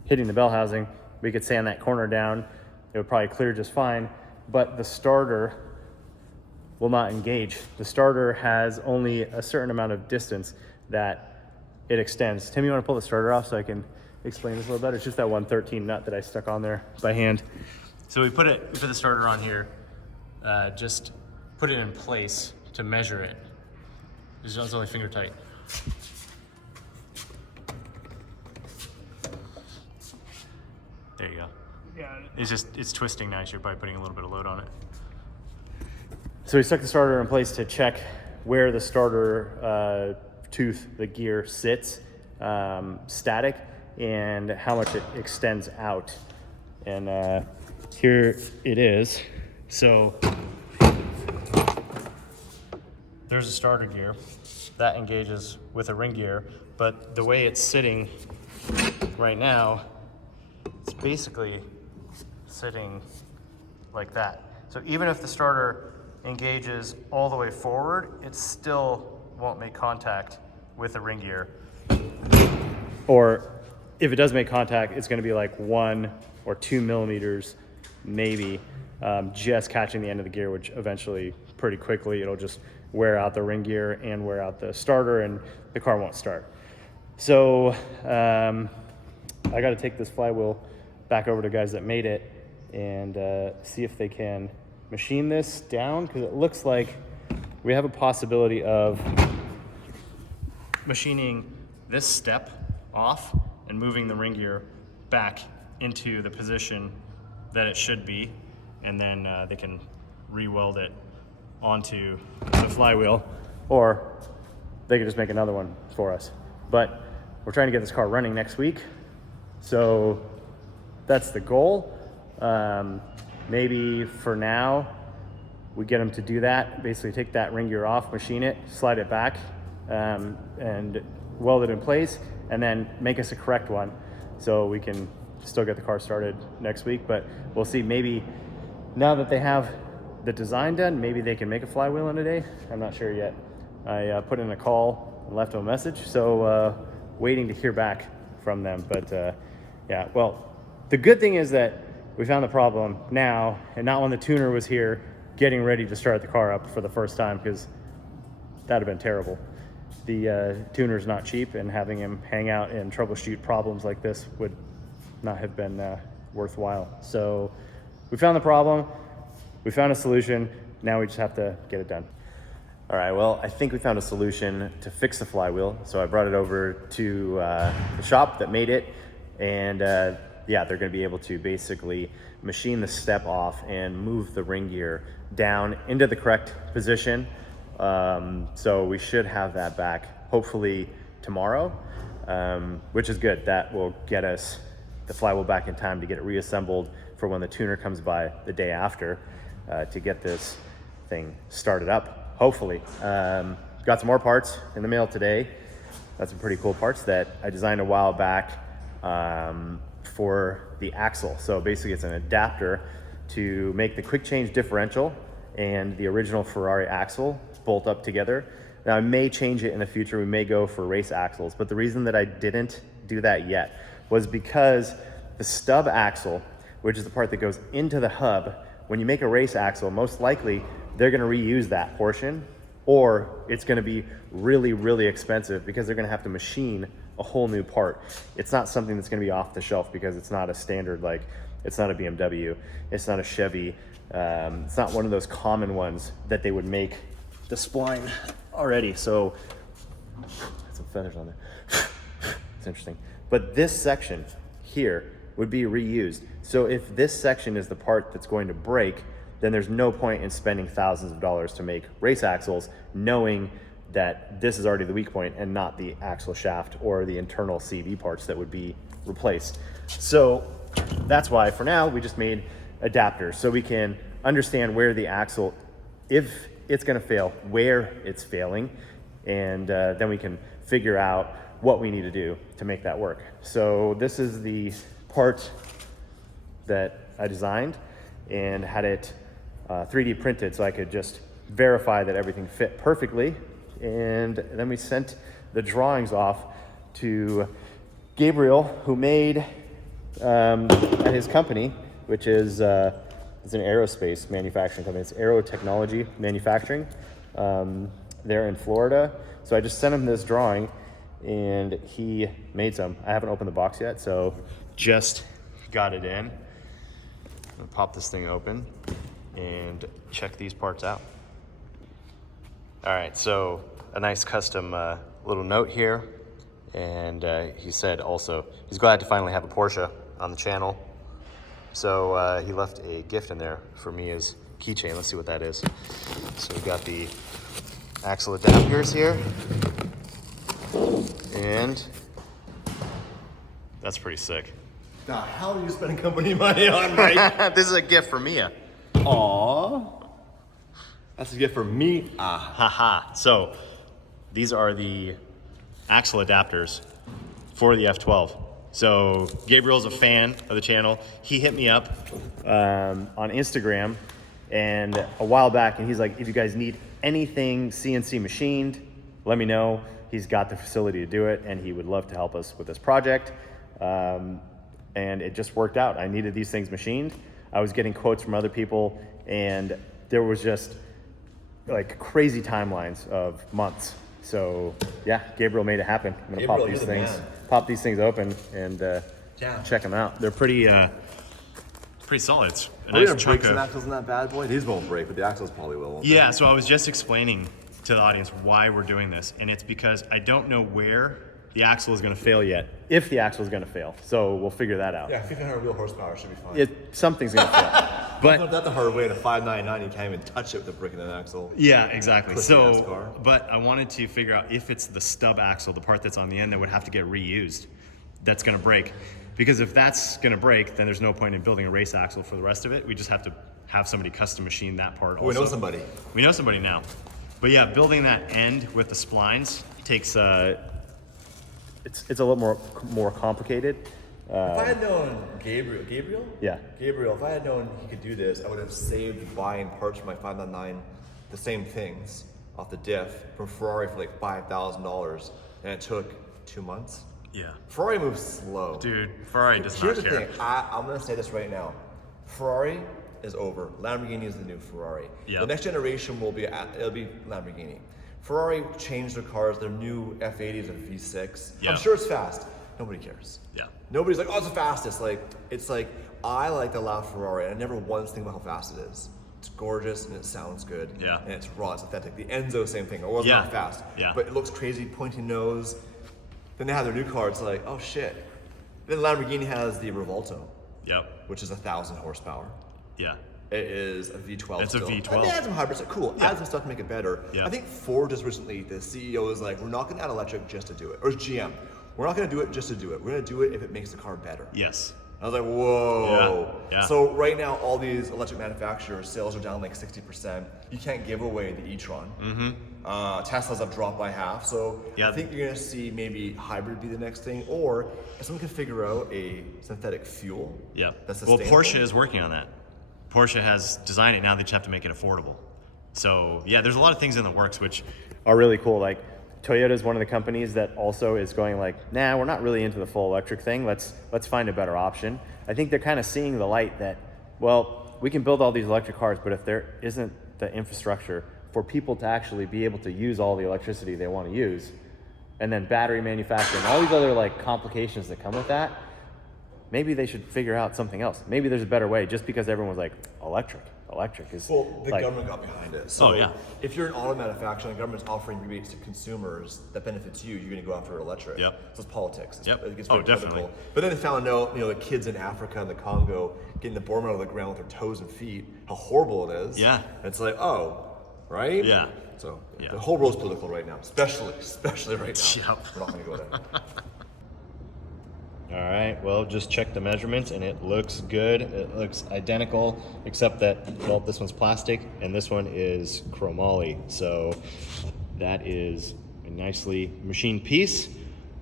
hitting the bell housing, we could sand that corner down, it would probably clear just fine, but the starter will not engage. The starter has only a certain amount of distance that it extends. Tim, you want to pull the starter off so I can explain this a little better? It's just that 113 nut that I stuck on there by hand. So we put the starter on here, just put it in place to measure it. It's only finger tight. There you go. Yeah. It's twisting now, so you're probably putting a little bit of load on it. So we stuck the starter in place to check where the starter tooth, the gear sits, static, and how much it extends out. And here it is. So there's a starter gear that engages with a ring gear, but the way it's sitting right now, it's basically sitting like that. So even if the starter engages all the way forward, it still won't make contact with the ring gear. Or if it does make contact, it's going to be like 1 or 2 millimeters, maybe, just catching the end of the gear, which eventually, pretty quickly, it'll just wear out the ring gear and wear out the starter, and the car won't start. So I got to take this flywheel back over to guys that made it and see if they can machine this down, because it looks like we have a possibility of machining this step off and moving the ring gear back into the position that it should be, and then they can re-weld it onto the flywheel, or they could just make another one for us. But we're trying to get this car running next week, so that's the goal. Maybe for now we get them to do that, basically take that ring gear off, machine it, slide it back, and weld it in place, and then make us a correct one so we can still get the car started next week. But we'll see. Maybe now that they have the design done, maybe they can make a flywheel in a day. I'm not sure yet. I put in a call and left them a message, so waiting to hear back from them. But yeah, well, the good thing is that we found the problem now, and not when the tuner was here getting ready to start the car up for the first time, because that'd have been terrible. The tuner's not cheap, and having him hang out and troubleshoot problems like this would not have been worthwhile. So we found the problem, we found a solution, now we just have to get it done. All right, well, I think we found a solution to fix the flywheel. So I brought it over to the shop that made it, and yeah, they're gonna be able to basically machine the step off and move the ring gear down into the correct position. So we should have that back hopefully tomorrow, which is good. That will get us the flywheel back in time to get it reassembled for when the tuner comes by the day after, to get this thing started up, hopefully. Got some more parts in the mail today. That's some pretty cool parts that I designed a while back for the axle. So basically it's an adapter to make the quick change differential and the original Ferrari axle bolt up together. Now I may change it in the future. We may go for race axles, but the reason that I didn't do that yet was because the stub axle, which is the part that goes into the hub, when you make a race axle, most likely they're going to reuse that portion, or it's going to be really, really expensive because they're going to have to machine a whole new part. It's not something that's going to be off the shelf because it's not a standard, like it's not a BMW, it's not a Chevy, it's not one of those common ones that they would make the spline already. So some feathers on there. It's interesting. But this section here would be reused. So if this section is the part that's going to break, then there's no point in spending thousands of dollars to make race axles, knowing that this is already the weak point and not the axle shaft or the internal CV parts that would be replaced. So that's why for now we just made adapters, so we can understand where the axle, if it's going to fail, where it's failing, and then we can figure out what we need to do to make that work. So this is the part that I designed and had it 3D printed so I could just verify that everything fit perfectly. And then we sent the drawings off to Gabriel, who made at his company, which is it's an aerospace manufacturing company. It's Aero Technology Manufacturing. They're in Florida. So I just sent him this drawing and he made some. I haven't opened the box yet, so just got it in. I'm gonna pop this thing open and check these parts out. All right, so a nice custom little note here. And he said also, he's glad to finally have a Porsche on the channel. So he left a gift in there for me as keychain. Let's see what that is. So we've got the axle adapters here. And that's pretty sick. The hell are you spending company money on, Mike? This is a gift for Mia. Aww. That's a gift for me. Haha. So these are the axle adapters for the F12. So Gabriel's a fan of the channel. He hit me up on Instagram and a while back, and he's like, if you guys need anything CNC machined, let me know. He's got the facility to do it, and he would love to help us with this project. And it just worked out. I needed these things machined. I was getting quotes from other people, and there was just like crazy timelines of months. So yeah, Gabriel made it happen. I'm gonna pop these things open and check them out. They're pretty solid. It's a nice chunk of axles in that bad boy. These won't break, but the axles probably will. Won't yeah. they? So I was just explaining to the audience why we're doing this, and it's because I don't know where the axle is going to fail yet. If the axle is going to fail, so we'll figure that out. Yeah, 1,500 wheel horsepower should be fine. Something's going to fail. But not that the hard way. At a 599, you can't even touch it with a brick and an axle. yeah, exactly. Pussy-ass car. But I wanted to figure out if it's the stub axle, the part that's on the end that would have to get reused, that's going to break. Because if that's going to break, then there's no point in building a race axle for the rest of it. We just have to have somebody custom machine that part. We know somebody. We know somebody now. But yeah, building that end with the splines takes it's a little more complicated. If I had known Gabriel? Yeah. Gabriel, if I had known he could do this, I would have saved buying parts for my 599, the same things, off the diff from Ferrari for like $5,000, and it took 2 months. Yeah. Ferrari moves slow. Dude, Ferrari does Here's not the care. thing, I'm gonna say this right now. Ferrari is over. Lamborghini is the new Ferrari. Yep. The next generation will be, it'll be Lamborghini. Ferrari changed their cars, their new F80 is a V6. Yeah. I'm sure it's fast. Nobody cares. Yeah. Nobody's like, oh, it's the fastest. It's like, I like the LaFerrari, and I never once think about how fast it is. It's gorgeous and it sounds good. Yeah. And it's raw, it's authentic. The Enzo, same thing. It was Yeah. not fast. Yeah. But it looks crazy, pointy nose. Then they have their new car, it's like, oh shit. Then Lamborghini has the Revolto, Yep. which is 1,000 horsepower. Yeah. It is a V12 It's a still. V12. And they add some hybrids, cool. Yeah. Add some stuff to make it better. Yeah. I think Ford just recently, the CEO is like, we're not gonna add electric just to do it. Or it's GM. We're not gonna do it just to do it. We're gonna do it if it makes the car better. Yes. I was like, whoa. Yeah, yeah. So right now, all these electric manufacturers, sales are down like 60%. You can't give away the e-tron. Mm-hmm. Tesla's have dropped by half. So Yeah. I think you're gonna see maybe hybrid be the next thing, or if someone can figure out a synthetic fuel. Yeah. That's Well, sustainable. Porsche is working on that. Porsche has designed it. Now they just have to make it affordable. So yeah, there's a lot of things in the works which are really cool. Like Toyota is one of the companies that also is going like, nah, we're not really into the full electric thing. Let's find a better option. I think they're kind of seeing the light that, well, we can build all these electric cars, but if there isn't the infrastructure for people to actually be able to use all the electricity they want to use, and then battery manufacturing, all these other like complications that come with that, maybe they should figure out something else. Maybe there's a better way. Just because everyone was like, electric is Well, the like, government got behind it. So Oh, yeah. if you're an auto manufacturer and the government's offering rebates to consumers that benefits you, you're going to go after electric. Yep. So it's politics. Yep. It gets Oh, very political. definitely. But then they found out, the kids in Africa and the Congo getting the board out of the ground with their toes and feet, how horrible it is. Yeah. And it's like, oh, right? Yeah. So Yeah. the whole world's political right now, especially right now. Yep. We're not going to go there. all right, well, just check the measurements and it looks good. It looks identical, except that, well, this one's plastic and this one is chromoly. So that is a nicely machined piece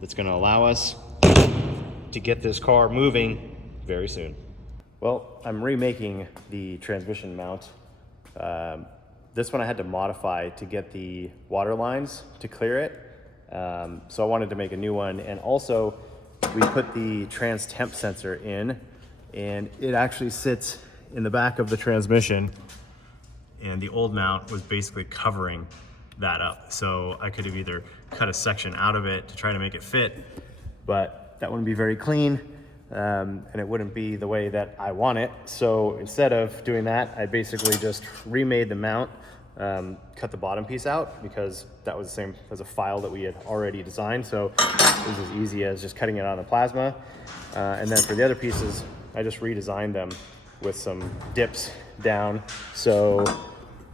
that's gonna allow us to get this car moving very soon. Well, I'm remaking the transmission mount. This one I had to modify to get the water lines to clear it. So I wanted to make a new one, and also we put the trans temp sensor in, and it actually sits in the back of the transmission, and the old mount was basically covering that up. So I could have either cut a section out of it to try to make it fit, but that wouldn't be very clean, and it wouldn't be the way that I want it. So instead of doing that, I basically just remade the mount, cut the bottom piece out because that was the same as a file that we had already designed. So it was as easy as just cutting it on the plasma. And then for the other pieces, I just redesigned them with some dips down. So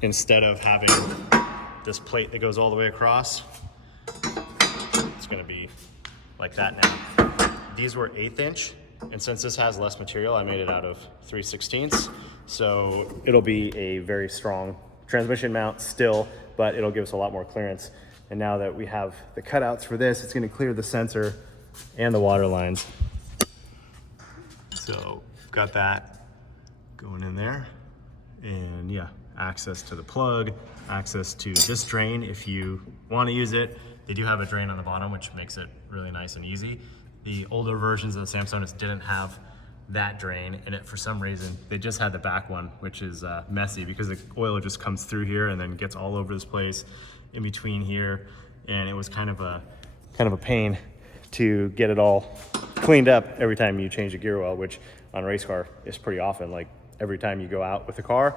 instead of having this plate that goes all the way across, it's gonna be like that now. These were 1/8 inch, and since this has less material, I made it out of 3/16. So it'll be a very strong transmission mount still, but it'll give us a lot more clearance. And now that we have the cutouts for this, it's gonna clear the sensor and the water lines. So got that going in there. And yeah, access to the plug, access to this drain if you wanna use it. They do have a drain on the bottom, which makes it really nice and easy. The older versions of the Samsonite didn't have that drain in it for some reason. They just had the back one, which is messy because the oil just comes through here and then gets all over this place in between here. And it was kind of a pain to get it all cleaned up every time you change a gear oil, which on a race car is pretty often. Like every time you go out with the car,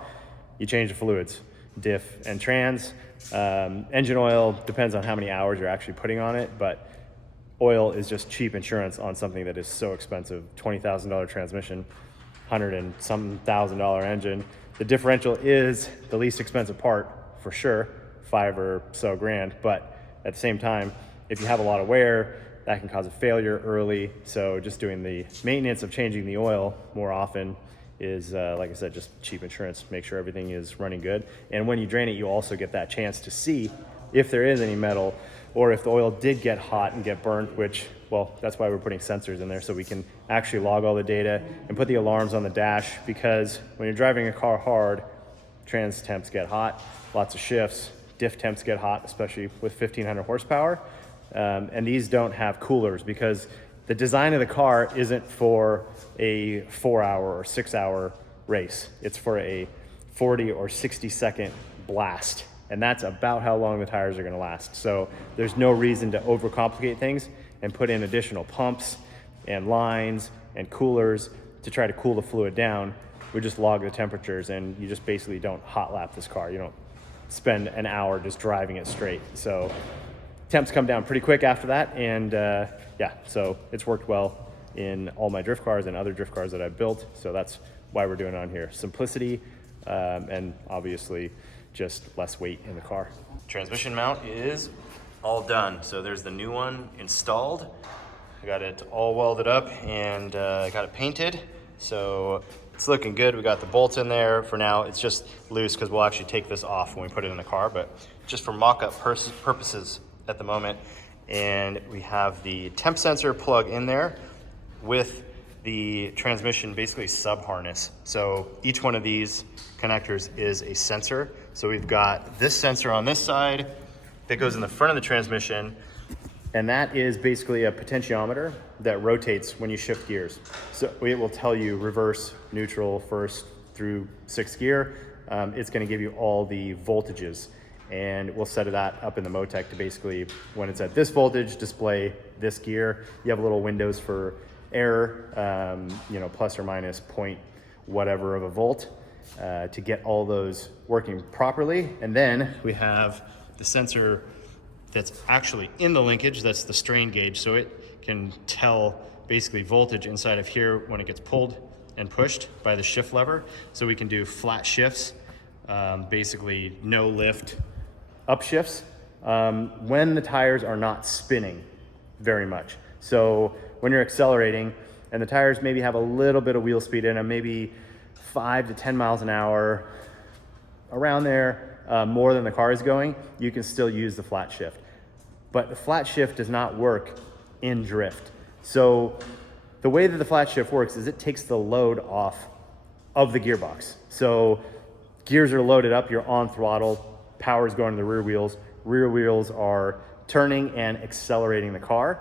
you change the fluids, diff and trans. Engine oil depends on how many hours you're actually putting on it, but oil is just cheap insurance on something that is so expensive. $20,000 transmission, $100 and some $1,000 engine. The differential is the least expensive part for sure, $5 or so grand. But at the same time, if you have a lot of wear, that can cause a failure early. So just doing the maintenance of changing the oil more often is, like I said, just cheap insurance. Make sure everything is running good. And when you drain it, you also get that chance to see if there is any metal, or if the oil did get hot and get burnt, which, well, that's why we're putting sensors in there, so we can actually log all the data and put the alarms on the dash, because when you're driving a car hard, trans temps get hot, lots of shifts, diff temps get hot, especially with 1,500 horsepower. And these don't have coolers because the design of the car isn't for a 4-hour or 6-hour race. It's for a 40 or 60-second blast. And that's about how long the tires are gonna last. So there's no reason to overcomplicate things and put in additional pumps and lines and coolers to try to cool the fluid down. We just log the temperatures, and you just basically don't hot lap this car. You don't spend an hour just driving it straight. So temps come down pretty quick after that. And yeah, so it's worked well in all my drift cars and other drift cars that I've built. So that's why we're doing it on here. Simplicity, and obviously just less weight in the car. Transmission mount is all done. So there's the new one installed. I got it all welded up and got it painted. So it's looking good. We got the bolts in there. For now, it's just loose because we'll actually take this off when we put it in the car, but just for mock-up purposes at the moment. And we have the temp sensor plug in there with the transmission basically sub harness. So each one of these connectors is a sensor. So we've got this sensor on this side that goes in the front of the transmission, and that is basically a potentiometer that rotates when you shift gears. So it will tell you reverse, neutral, first, through 6th gear, it's going to give you all the voltages. And we'll set that up in the MoTeC to basically, when it's at this voltage, display this gear. You have little windows for error, you know, plus or minus point whatever of a volt, to get all those working properly. And then we have the sensor that's actually in the linkage, that's the strain gauge, so it can tell basically voltage inside of here when it gets pulled and pushed by the shift lever. So we can do flat shifts, basically no lift upshifts, when the tires are not spinning very much. So when you're accelerating and the tires maybe have a little bit of wheel speed in them, maybe 5 to 10 miles an hour, around there, more than the car is going, you can still use the flat shift. But the flat shift does not work in drift. So the way that the flat shift works is it takes the load off of the gearbox. So gears are loaded up, you're on throttle, power is going to the rear wheels are turning and accelerating the car.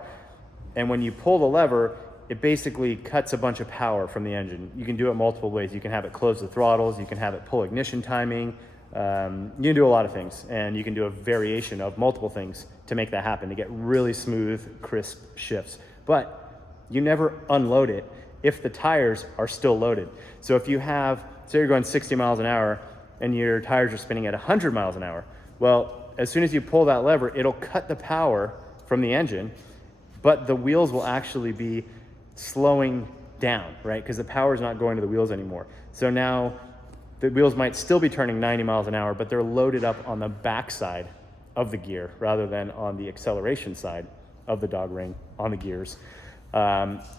And when you pull the lever, it basically cuts a bunch of power from the engine. You can do it multiple ways. You can have it close the throttles, you can have it pull ignition timing, you can do a lot of things, and you can do a variation of multiple things to make that happen, to get really smooth, crisp shifts. But you never unload it if the tires are still loaded. So if you have, say you're going 60 miles an hour and your tires are spinning at 100 miles an hour, well, as soon as you pull that lever, it'll cut the power from the engine, but the wheels will actually be slowing down, right? Because the power is not going to the wheels anymore. So now the wheels might still be turning 90 miles an hour, but they're loaded up on the backside of the gear rather than on the acceleration side of the dog ring on the gears.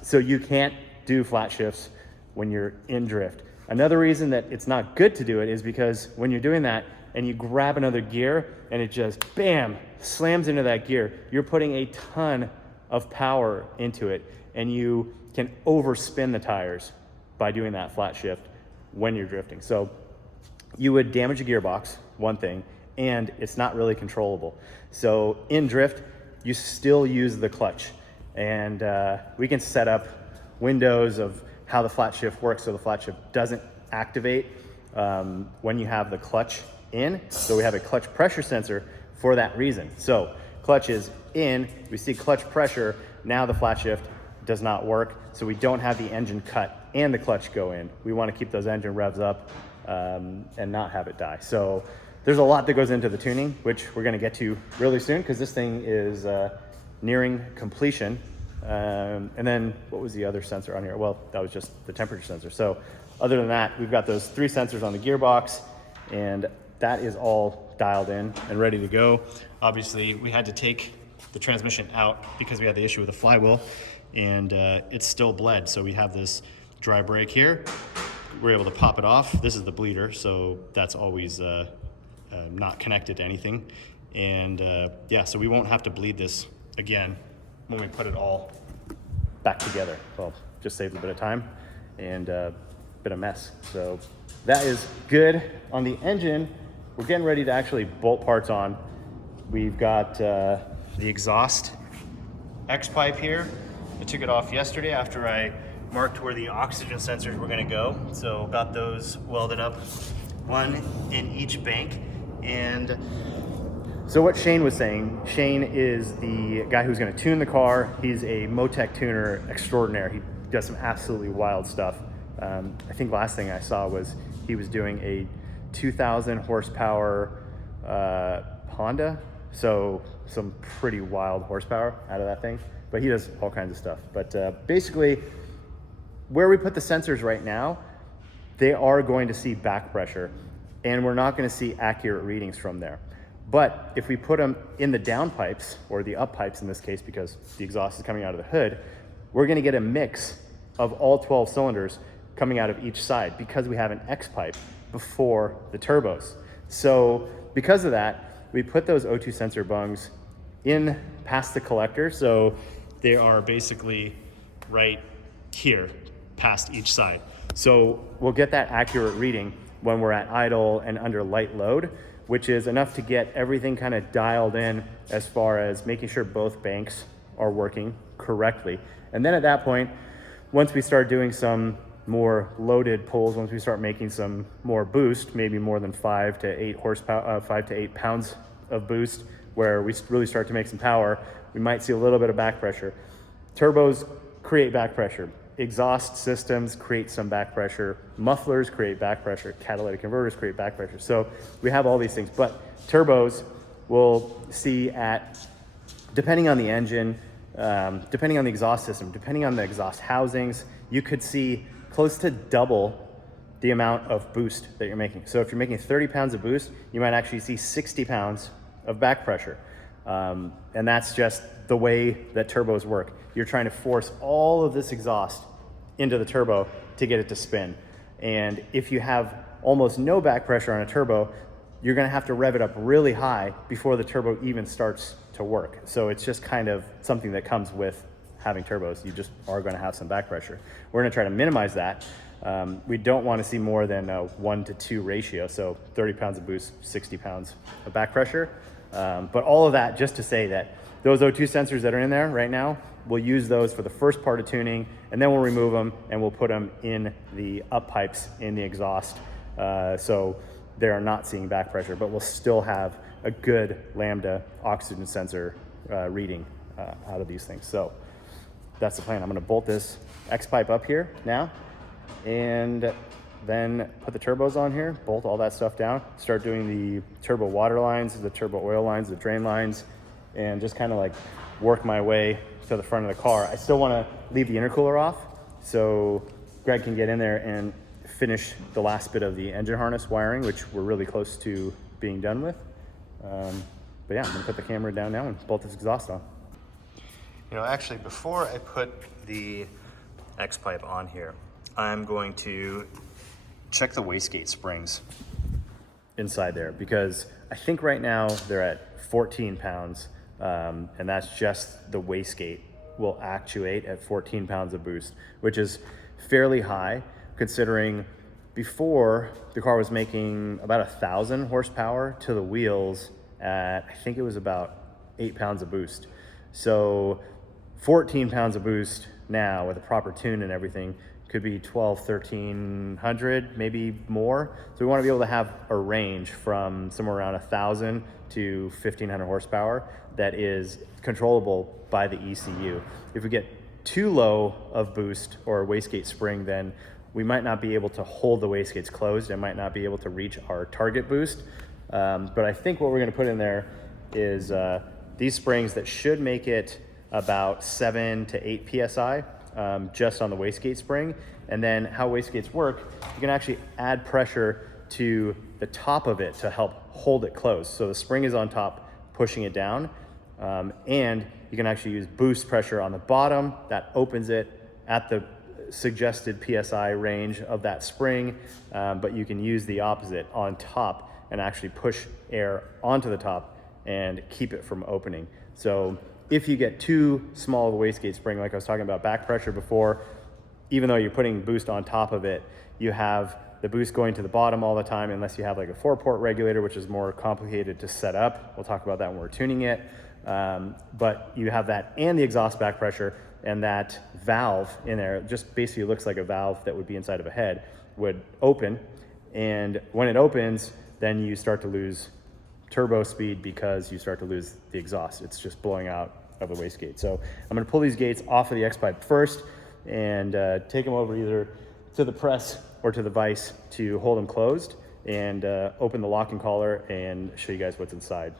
So you can't do flat shifts when you're in drift. Another reason that it's not good to do it is because when you're doing that and you grab another gear and it just bam slams into that gear, you're putting a ton of power into it, and you can overspin the tires by doing that flat shift when you're drifting. So you would damage a gearbox, one thing, and it's not really controllable. So in drift, you still use the clutch, and we can set up windows of how the flat shift works so the flat shift doesn't activate when you have the clutch in. So we have a clutch pressure sensor for that reason. So clutch is in, we see clutch pressure, now the flat shift does not work, so we don't have the engine cut and the clutch go in. We want to keep those engine revs up and not have it die. So there's a lot that goes into the tuning, which we're going to get to really soon because this thing is nearing completion. And then what was the other sensor on here? Well, that was just the temperature sensor. So other than that, we've got those 3 sensors on the gearbox, and that is all dialed in and ready to go. Obviously, we had to take the transmission out because we had the issue with the flywheel, and it's still bled. So we have this dry brake here. We're able to pop it off. This is the bleeder, so that's always not connected to anything. And yeah, so we won't have to bleed this again when we put it all back together. Well, just saves a bit of time and a bit of mess. So that is good. On the engine, we're getting ready to actually bolt parts on. We've got the exhaust X pipe here. I took it off yesterday after I marked where the oxygen sensors were gonna go. So got those welded up, one in each bank. And so what Shane was saying, Shane is the guy who's gonna tune the car. He's a MoTeC tuner extraordinaire. He does some absolutely wild stuff. I think last thing I saw was he was doing a 2,000 horsepower Honda. So some pretty wild horsepower out of that thing, but he does all kinds of stuff. But basically, where we put the sensors right now, they are going to see back pressure, and we're not going to see accurate readings from there. But if we put them in the down pipes, or the up pipes in this case, because the exhaust is coming out of the hood, we're going to get a mix of all 12 cylinders coming out of each side because we have an X pipe before the turbos. So because of that, we put those O2 sensor bungs in past the collector. So they are basically right here past each side. So we'll get that accurate reading when we're at idle and under light load, which is enough to get everything kind of dialed in as far as making sure both banks are working correctly. And then at that point, once we start doing some more loaded pulls, once we start making some more boost, maybe more than 5 to 8 horsepower, 5 to 8 pounds of boost, where we really start to make some power, we might see a little bit of back pressure. Turbos create back pressure. Exhaust systems create some back pressure. Mufflers create back pressure. Catalytic converters create back pressure. So we have all these things, but turbos will see at, depending on the engine, depending on the exhaust system, depending on the exhaust housings, you could see close to double the amount of boost that you're making. So if you're making 30 pounds of boost, you might actually see 60 pounds of back pressure. And that's just the way that turbos work. You're trying to force all of this exhaust into the turbo to get it to spin. And if you have almost no back pressure on a turbo, you're gonna have to rev it up really high before the turbo even starts to work. So it's just kind of something that comes with having turbos. You just are gonna have some back pressure. We're gonna try to minimize that. We don't wanna see more than a 1-to-2 ratio. So 30 pounds of boost, 60 pounds of back pressure. But all of that just to say that those O2 sensors that are in there right now, we'll use those for the first part of tuning, and then we'll remove them and we'll put them in the up pipes in the exhaust. So they're not seeing back pressure, but we'll still have a good lambda oxygen sensor reading out of these things. So that's the plan. I'm gonna bolt this X pipe up here now, and then put the turbos on here, bolt all that stuff down, start doing the turbo water lines, the turbo oil lines, the drain lines, and just kind of like work my way to the front of the car. I still wanna leave the intercooler off so Greg can get in there and finish the last bit of the engine harness wiring, which we're really close to being done with. But yeah, I'm gonna put the camera down now and bolt this exhaust on. You know, actually, before I put the X pipe on here, I'm going to check the wastegate springs inside there, because I think right now they're at 14 pounds, and that's just the wastegate will actuate at 14 pounds of boost, which is fairly high considering before the car was making about 1,000 horsepower to the wheels at, I think it was about 8 pounds of boost. So 14 pounds of boost now with a proper tune and everything could be 1,300, maybe more. So we want to be able to have a range from somewhere around 1,000 to 1,500 horsepower that is controllable by the ECU. If we get too low of boost or wastegate spring, then we might not be able to hold the wastegates closed and might not be able to reach our target boost. But I think what we're going to put in there is these springs that should make it about 7 to 8 PSI just on the wastegate spring. And then how wastegates work, you can actually add pressure to the top of it to help hold it closed. So the spring is on top, pushing it down. And you can actually use boost pressure on the bottom that opens it at the suggested PSI range of that spring, but you can use the opposite on top and actually push air onto the top and keep it from opening. So if you get too small of a wastegate spring, like I was talking about back pressure before, even though you're putting boost on top of it, you have the boost going to the bottom all the time, unless you have like a 4-port regulator, which is more complicated to set up. We'll talk about that when we're tuning it. But you have that and the exhaust back pressure, and that valve in there just basically looks like a valve that would be inside of a head would open. And when it opens, then you start to lose turbo speed because you start to lose the exhaust. It's just blowing out of the wastegate. So I'm gonna pull these gates off of the X pipe first and take them over either to the press or to the vise to hold them closed, and open the locking collar and show you guys what's inside.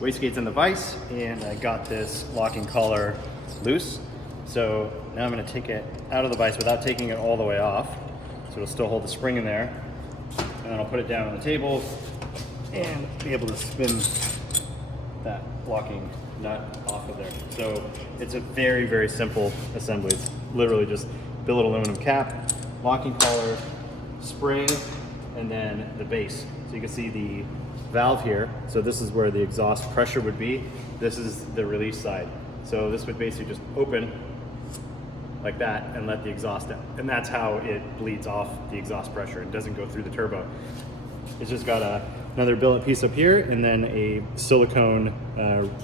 Wastegate's in the vise, and I got this locking collar loose. So now I'm gonna take it out of the vise without taking it all the way off. So it'll still hold the spring in there. And then I'll put it down on the table and be able to spin that locking nut off of there. So it's a very, very simple assembly. It's literally just billet aluminum cap, locking collar, spring, and then the base. So you can see the valve here. So this is where the exhaust pressure would be. This is the release side. So this would basically just open like that and let the exhaust out. And that's how it bleeds off the exhaust pressure. It doesn't go through the turbo. It's just got another billet piece up here and then a silicone,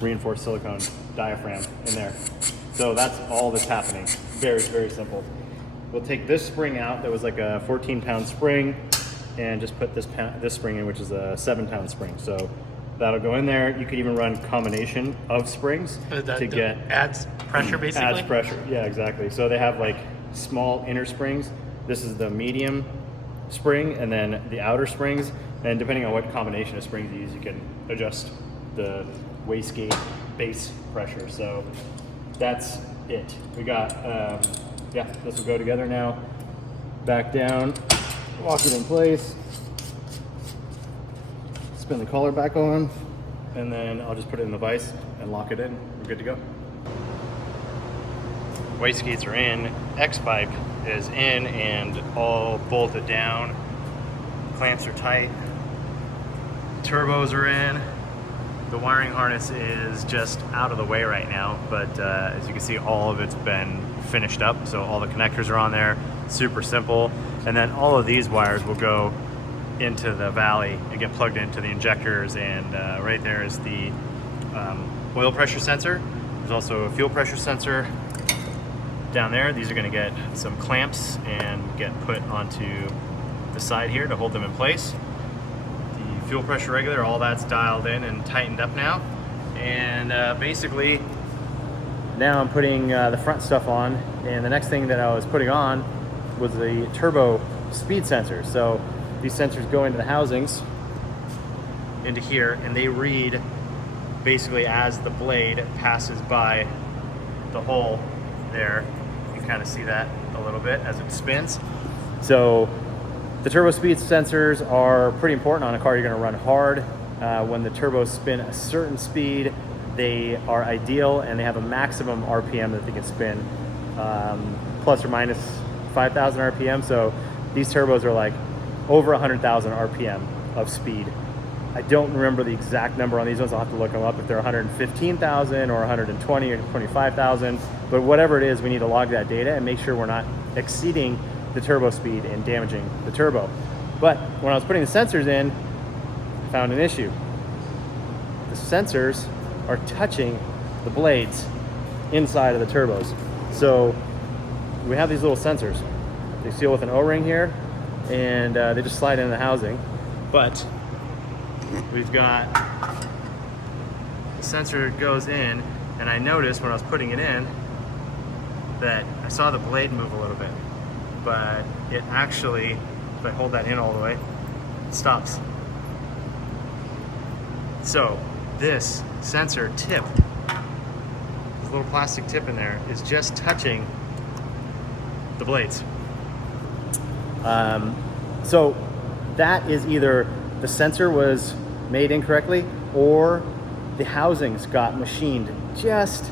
reinforced silicone diaphragm in there. So that's all that's happening. Very, very simple. we'll take this spring out that was like a 14-pound spring and just put this spring in, which is a 7-pound spring. So that'll go in there. You could even run combination of springs to get adds pressure basically. Adds pressure, yeah, exactly. So they have like small inner springs. This is the medium spring, and then the outer springs. And depending on what combination of springs you use, you can adjust the wastegate base pressure. So that's it. We got, yeah, this will go together now. Back down, lock it in place, spin the collar back on, and then I'll just put it in the vise and lock it in. We're good to go. Wastegates are in, X-pipe is in and all bolted down. Clamps are tight. Turbos are in. The wiring harness is just out of the way right now, but as you can see, all of it's been finished up. So all the connectors are on there, super simple. And then all of these wires will go into the valley and get plugged into the injectors. And right there is the oil pressure sensor. There's also a fuel pressure sensor down there. These are going to get some clamps and get put onto the side here to hold them in place. The fuel pressure regulator, all that's dialed in and tightened up now. And basically now I'm putting the front stuff on, and the next thing that I was putting on was the turbo speed sensor. So these sensors go into the housings into here, and they read basically as the blade passes by the hole there. You can kind of see that a little bit as it spins. So the turbo speed sensors are pretty important on a car you're going to run hard. When the turbos spin a certain speed, they are ideal, and they have a maximum RPM that they can spin, plus or minus 5,000 RPM. So these turbos are like over 100,000 RPM of speed. I don't remember the exact number on these ones. I'll have to look them up if they're 115,000 or 120 or 25,000. But whatever it is, we need to log that data and make sure we're not exceeding the turbo speed and damaging the turbo. But when I was putting the sensors in, I found an issue. The sensors are touching the blades inside of the turbos. So we have these little sensors. They seal with an O-ring here, and they just slide in the housing. But we've got the sensor goes in, and I noticed when I was putting it in that I saw the blade move a little bit, but it actually, if I hold that in all the way, it stops. So this sensor tip, this little plastic tip in there, is just touching the blades. So that is either the sensor was made incorrectly, or the housings got machined just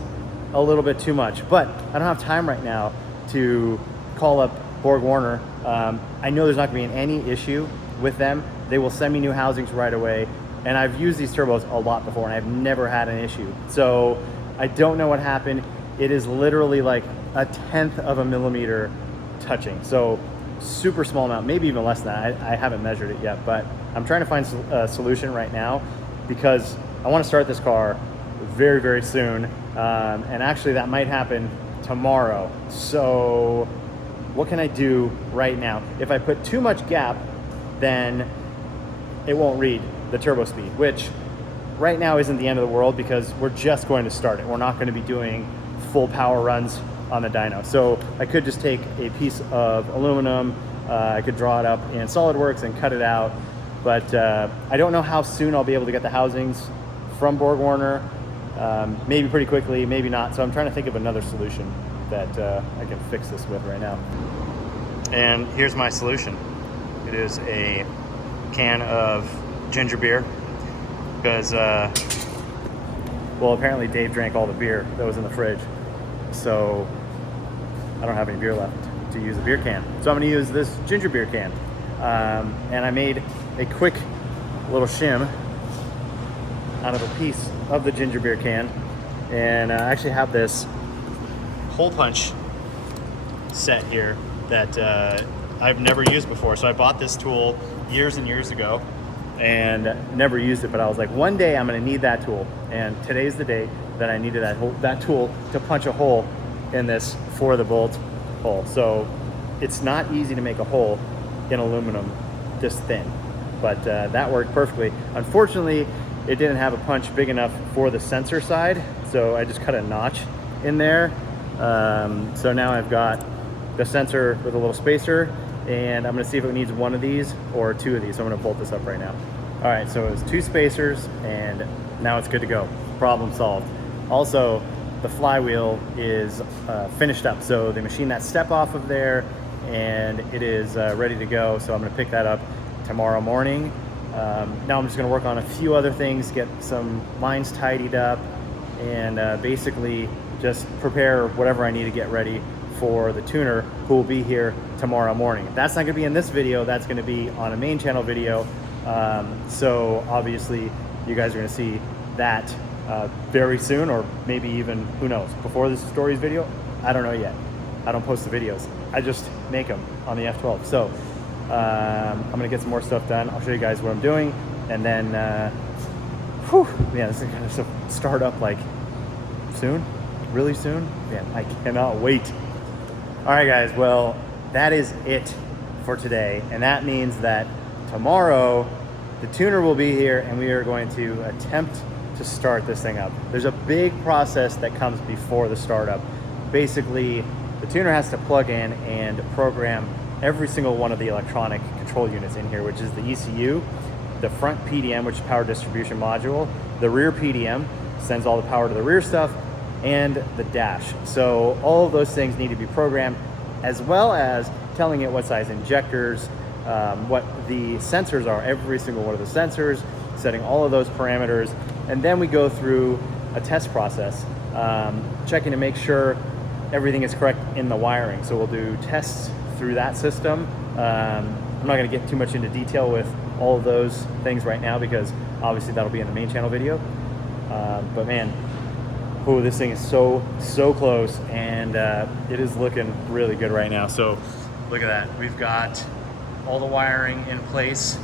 a little bit too much. But I don't have time right now to call up Borg Warner. I know there's not going to be any issue with them. They will send me new housings right away. And I've used these turbos a lot before, and I've never had an issue. So I don't know what happened. It is literally like 1/10 of a millimeter touching. So super small amount, maybe even less than that. I haven't measured it yet, but I'm trying to find a solution right now because I want to start this car very, very soon. And actually that might happen tomorrow. So what can I do right now? If I put too much gap, then it won't read the turbo speed, which right now isn't the end of the world because we're just going to start it. We're not going to be doing full power runs on the dyno. So I could just take a piece of aluminum, I could draw it up in SolidWorks and cut it out, but I don't know how soon I'll be able to get the housings from Borg Warner. Maybe pretty quickly, maybe not. So I'm trying to think of another solution that I can fix this with right now. And here's my solution. It is a can of ginger beer because, well, apparently Dave drank all the beer that was in the fridge. So I don't have any beer left to use a beer can. So I'm gonna use this ginger beer can. And I made a quick little shim out of a piece of the ginger beer can. And I actually have this hole punch set here that I've never used before. So I bought this tool years and years ago and never used it, but I was like, one day I'm gonna need that tool. And today's the day that I needed that tool to punch a hole in this for the bolt hole. So it's not easy to make a hole in aluminum this thin, but that worked perfectly. Unfortunately, it didn't have a punch big enough for the sensor side, so I just cut a notch in there. So now I've got the sensor with a little spacer, and I'm gonna see if it needs one of these or two of these. So I'm gonna bolt this up right now. All right, so it's 2 spacers, and now it's good to go. Problem solved. Also, the flywheel is finished up. So they machined that step off of there, and it is ready to go. So I'm gonna pick that up tomorrow morning. Now I'm just gonna work on a few other things, get some lines tidied up, and basically just prepare whatever I need to get ready for the tuner, who will be here tomorrow morning. That's not gonna be in this video, that's gonna be on a main channel video. So obviously you guys are gonna see that very soon, or maybe even, who knows, before this stories video. I don't know yet. I don't post the videos. I just make them on the F12. So I'm gonna get some more stuff done. I'll show you guys what I'm doing, and then this is gonna start up like soon, really soon. Man, I cannot wait. All right, guys. Well, that is it for today, and that means that tomorrow the tuner will be here, and we are going to attempt to start this thing up. There's a big process that comes before the startup. Basically, the tuner has to plug in and program every single one of the electronic control units in here, which is the ECU, the front PDM, which is power distribution module, the rear PDM, sends all the power to the rear stuff, and the dash. So all of those things need to be programmed, as well as telling it what size injectors, what the sensors are, every single one of the sensors, setting all of those parameters. And then we go through a test process, checking to make sure everything is correct in the wiring. So we'll do tests through that system. I'm not gonna get too much into detail with all of those things right now, because obviously that'll be in the main channel video. But man, this thing is so close, and it is looking really good right now. So look at that. We've got all the wiring in place.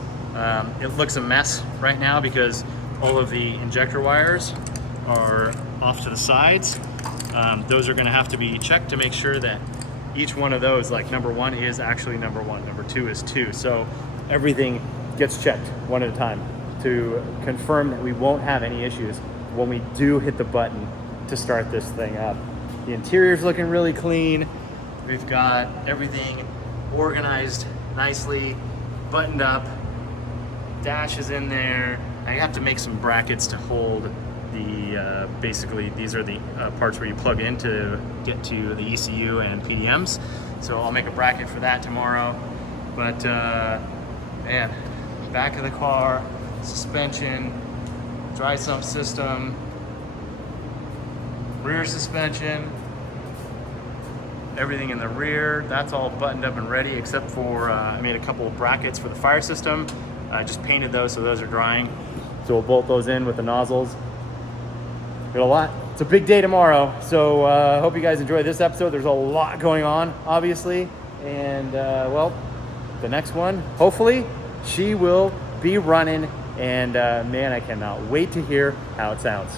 It looks a mess right now because all of the injector wires are off to the sides. Those are gonna have to be checked to make sure that each one of those, like number 1 is actually number 1, number 2 is 2. So everything gets checked one at a time to confirm that we won't have any issues when we do hit the button to start this thing up. The interior's looking really clean. We've got everything organized nicely, buttoned up. Dash is in there. I have to make some brackets to hold the, basically these are the parts where you plug in to get to the ECU and PDMs. So I'll make a bracket for that tomorrow. But man, back of the car, suspension, dry sump system, rear suspension, everything in the rear, that's all buttoned up and ready, except for I made a couple of brackets for the fire system. I just painted those, so those are drying. So we'll bolt those in with the nozzles. Got a lot. It's a big day tomorrow, so I hope you guys enjoy this episode. There's a lot going on, obviously, and well, the next one, hopefully, she will be running, and man, I cannot wait to hear how it sounds.